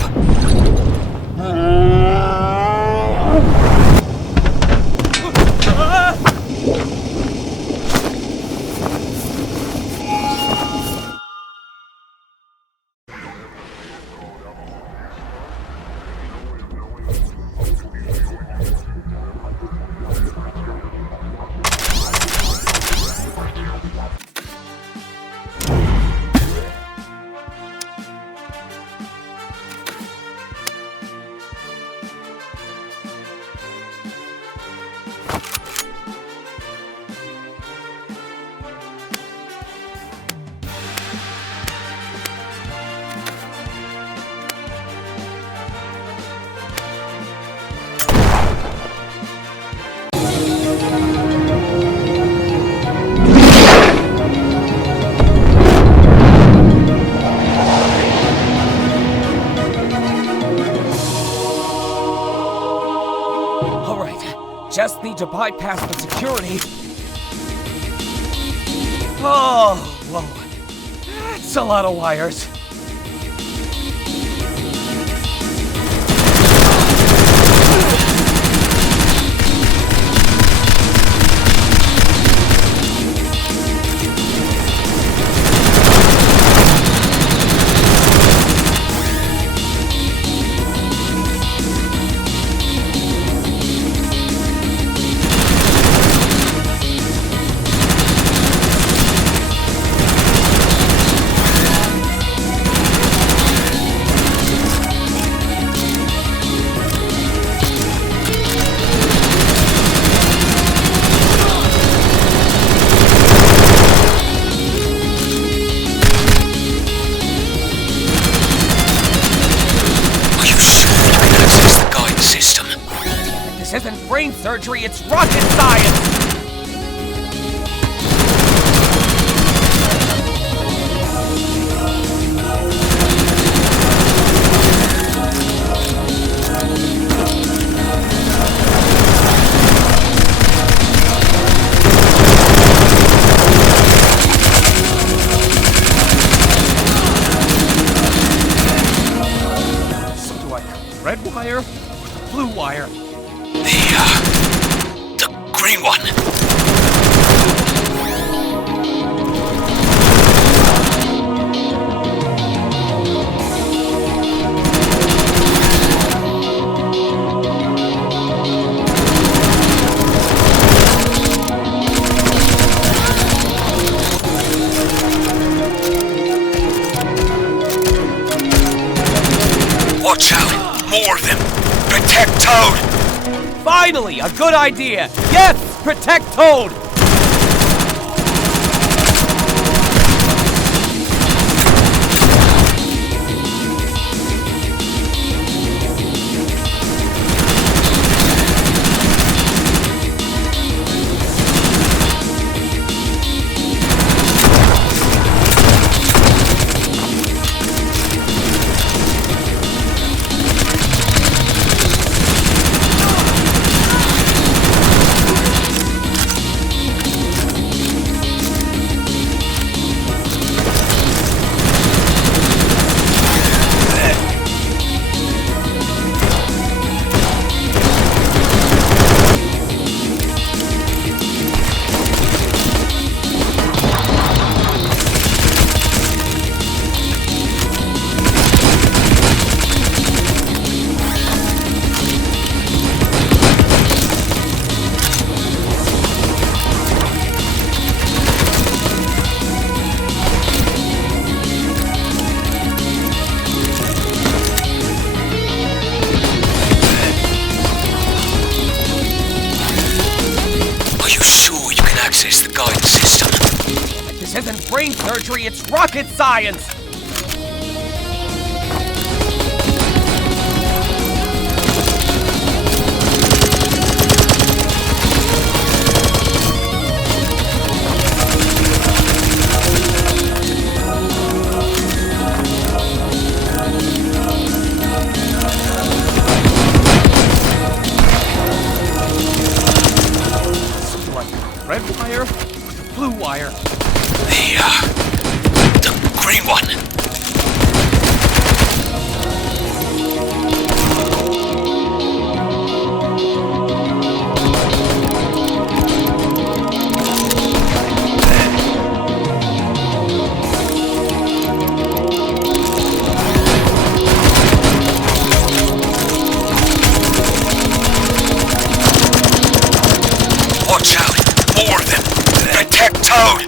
just need to bypass the security. Oh, whoa. That's a lot of wires. This isn't brain surgery, it's rocket science! So do I have red wire or blue wire? The green one. Watch out! More of them! Protect Toad! Finally, a good idea! Yes! Protect Toad! Access the guidance system. This isn't brain surgery, it's rocket science! Red wire or the blue wire? The green one. Watch out! More of them! Protect Toad!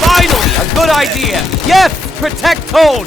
Finally, a good idea! Yes! Protect Toad!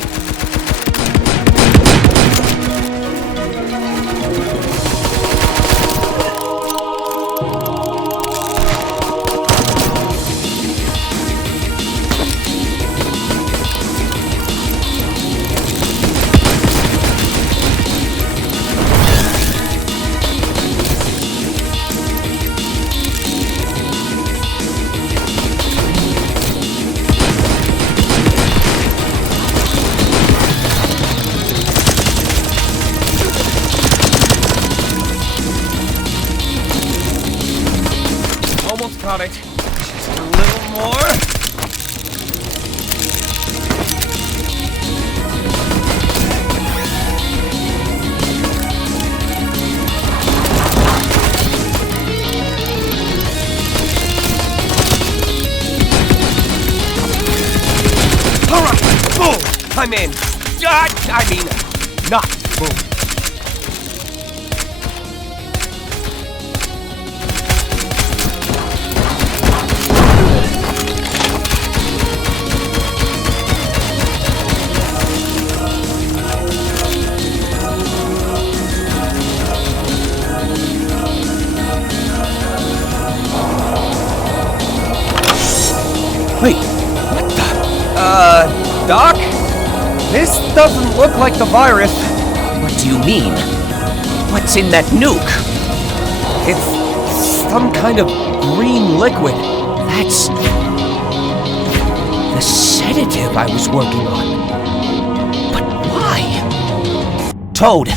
Got it. Just a little more. All right, boom! I'm in. I mean, not boom. Wait, what the? Doc? This doesn't look like the virus. What do you mean? What's in that nuke? It's some kind of green liquid. That's the sedative I was working on. But why? Toad,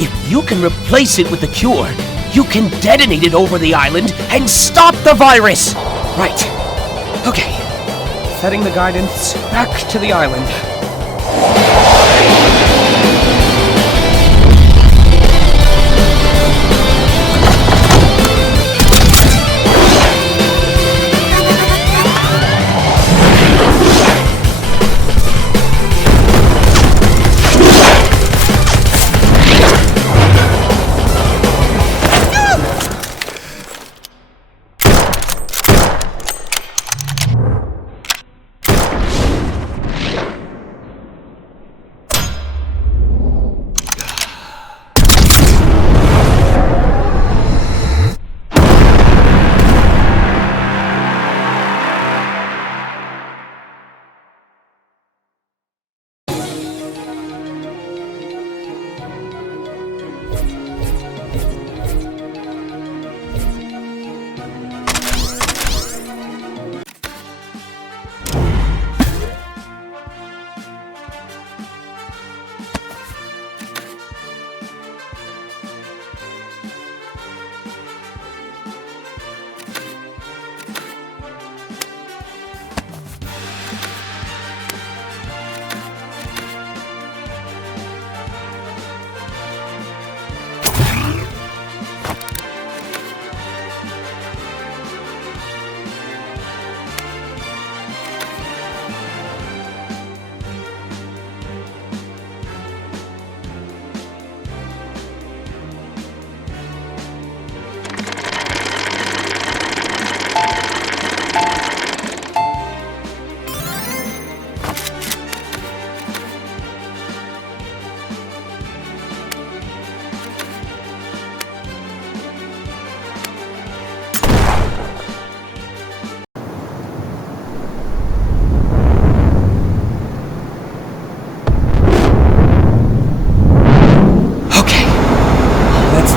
if you can replace it with the cure, you can detonate it over the island and stop the virus! Right. Okay. Setting the guidance back to the island.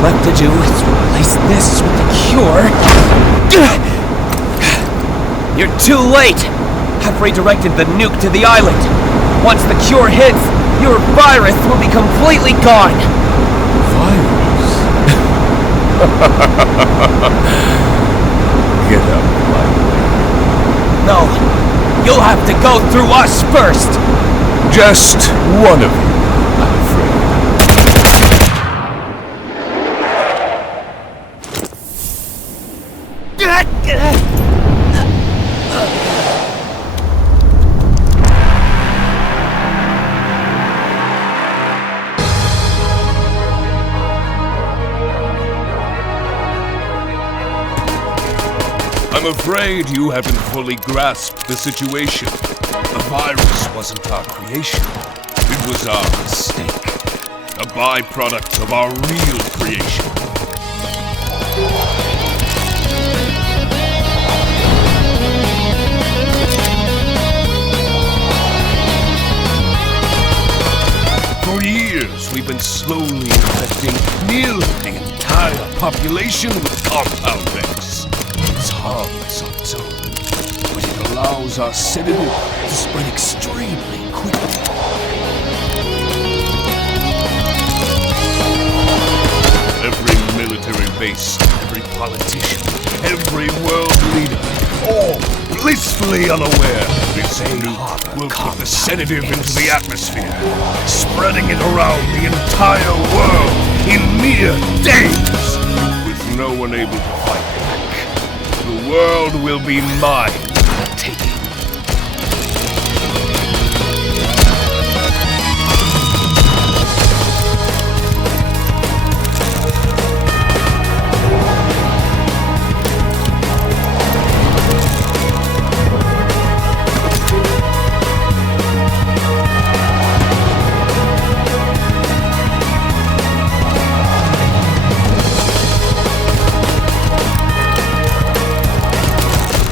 Left to do is replace this with the cure. You're too late! I've redirected the nuke to the island. Once the cure hits, your virus will be completely gone. Virus? Get up, my way. No, you'll have to go through us first. Just one of you, I'm afraid. I'm afraid you haven't fully grasped the situation. The virus wasn't our creation. It was our mistake. A byproduct of our real creation. For years, we've been slowly infecting nearly the entire population with Compound X. It's harmless on its own, but it allows our sedative to spread extremely quickly. Every military base, every politician, Every world leader, all blissfully unaware, this new harbor will put the sedative into the atmosphere, spreading it around the entire world in mere days, with no one able to fight back. The world will be mine for the taking.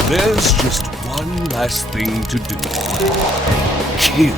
There's just one last thing to do. Kill you.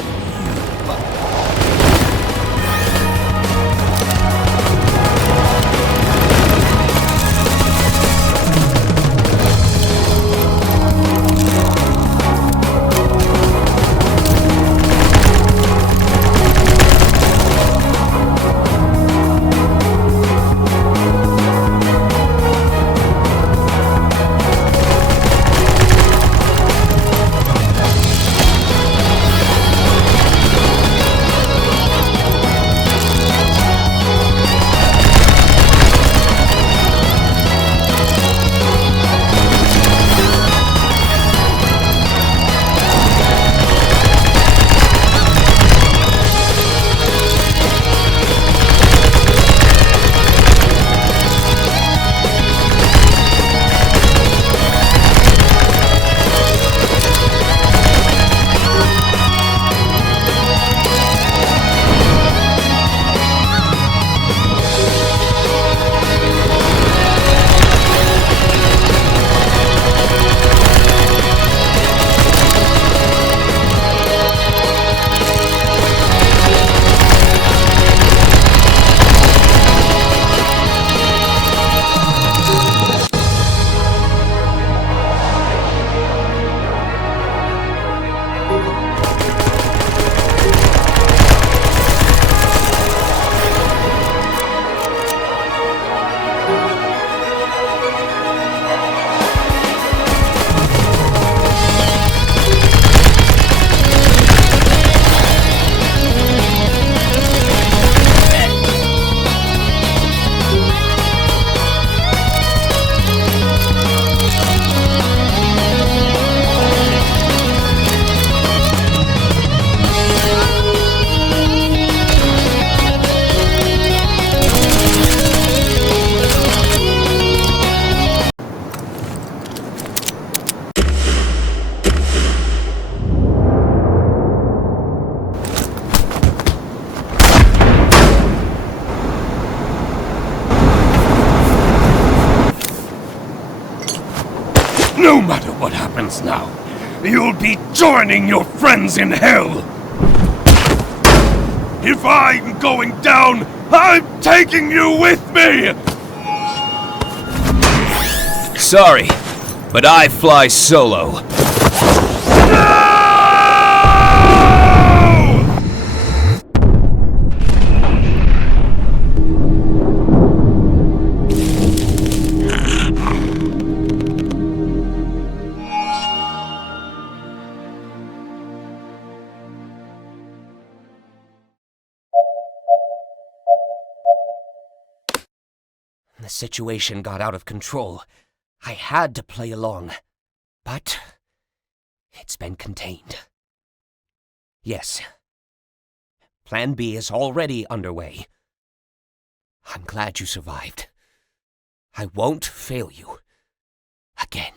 No matter what happens now, you'll be joining your friends in hell! If I'm going down, I'm taking you with me! Sorry, but I fly solo. The situation got out of control. I had to play along. But it's been contained. Yes. Plan B is already underway. I'm glad you survived. I won't fail you again.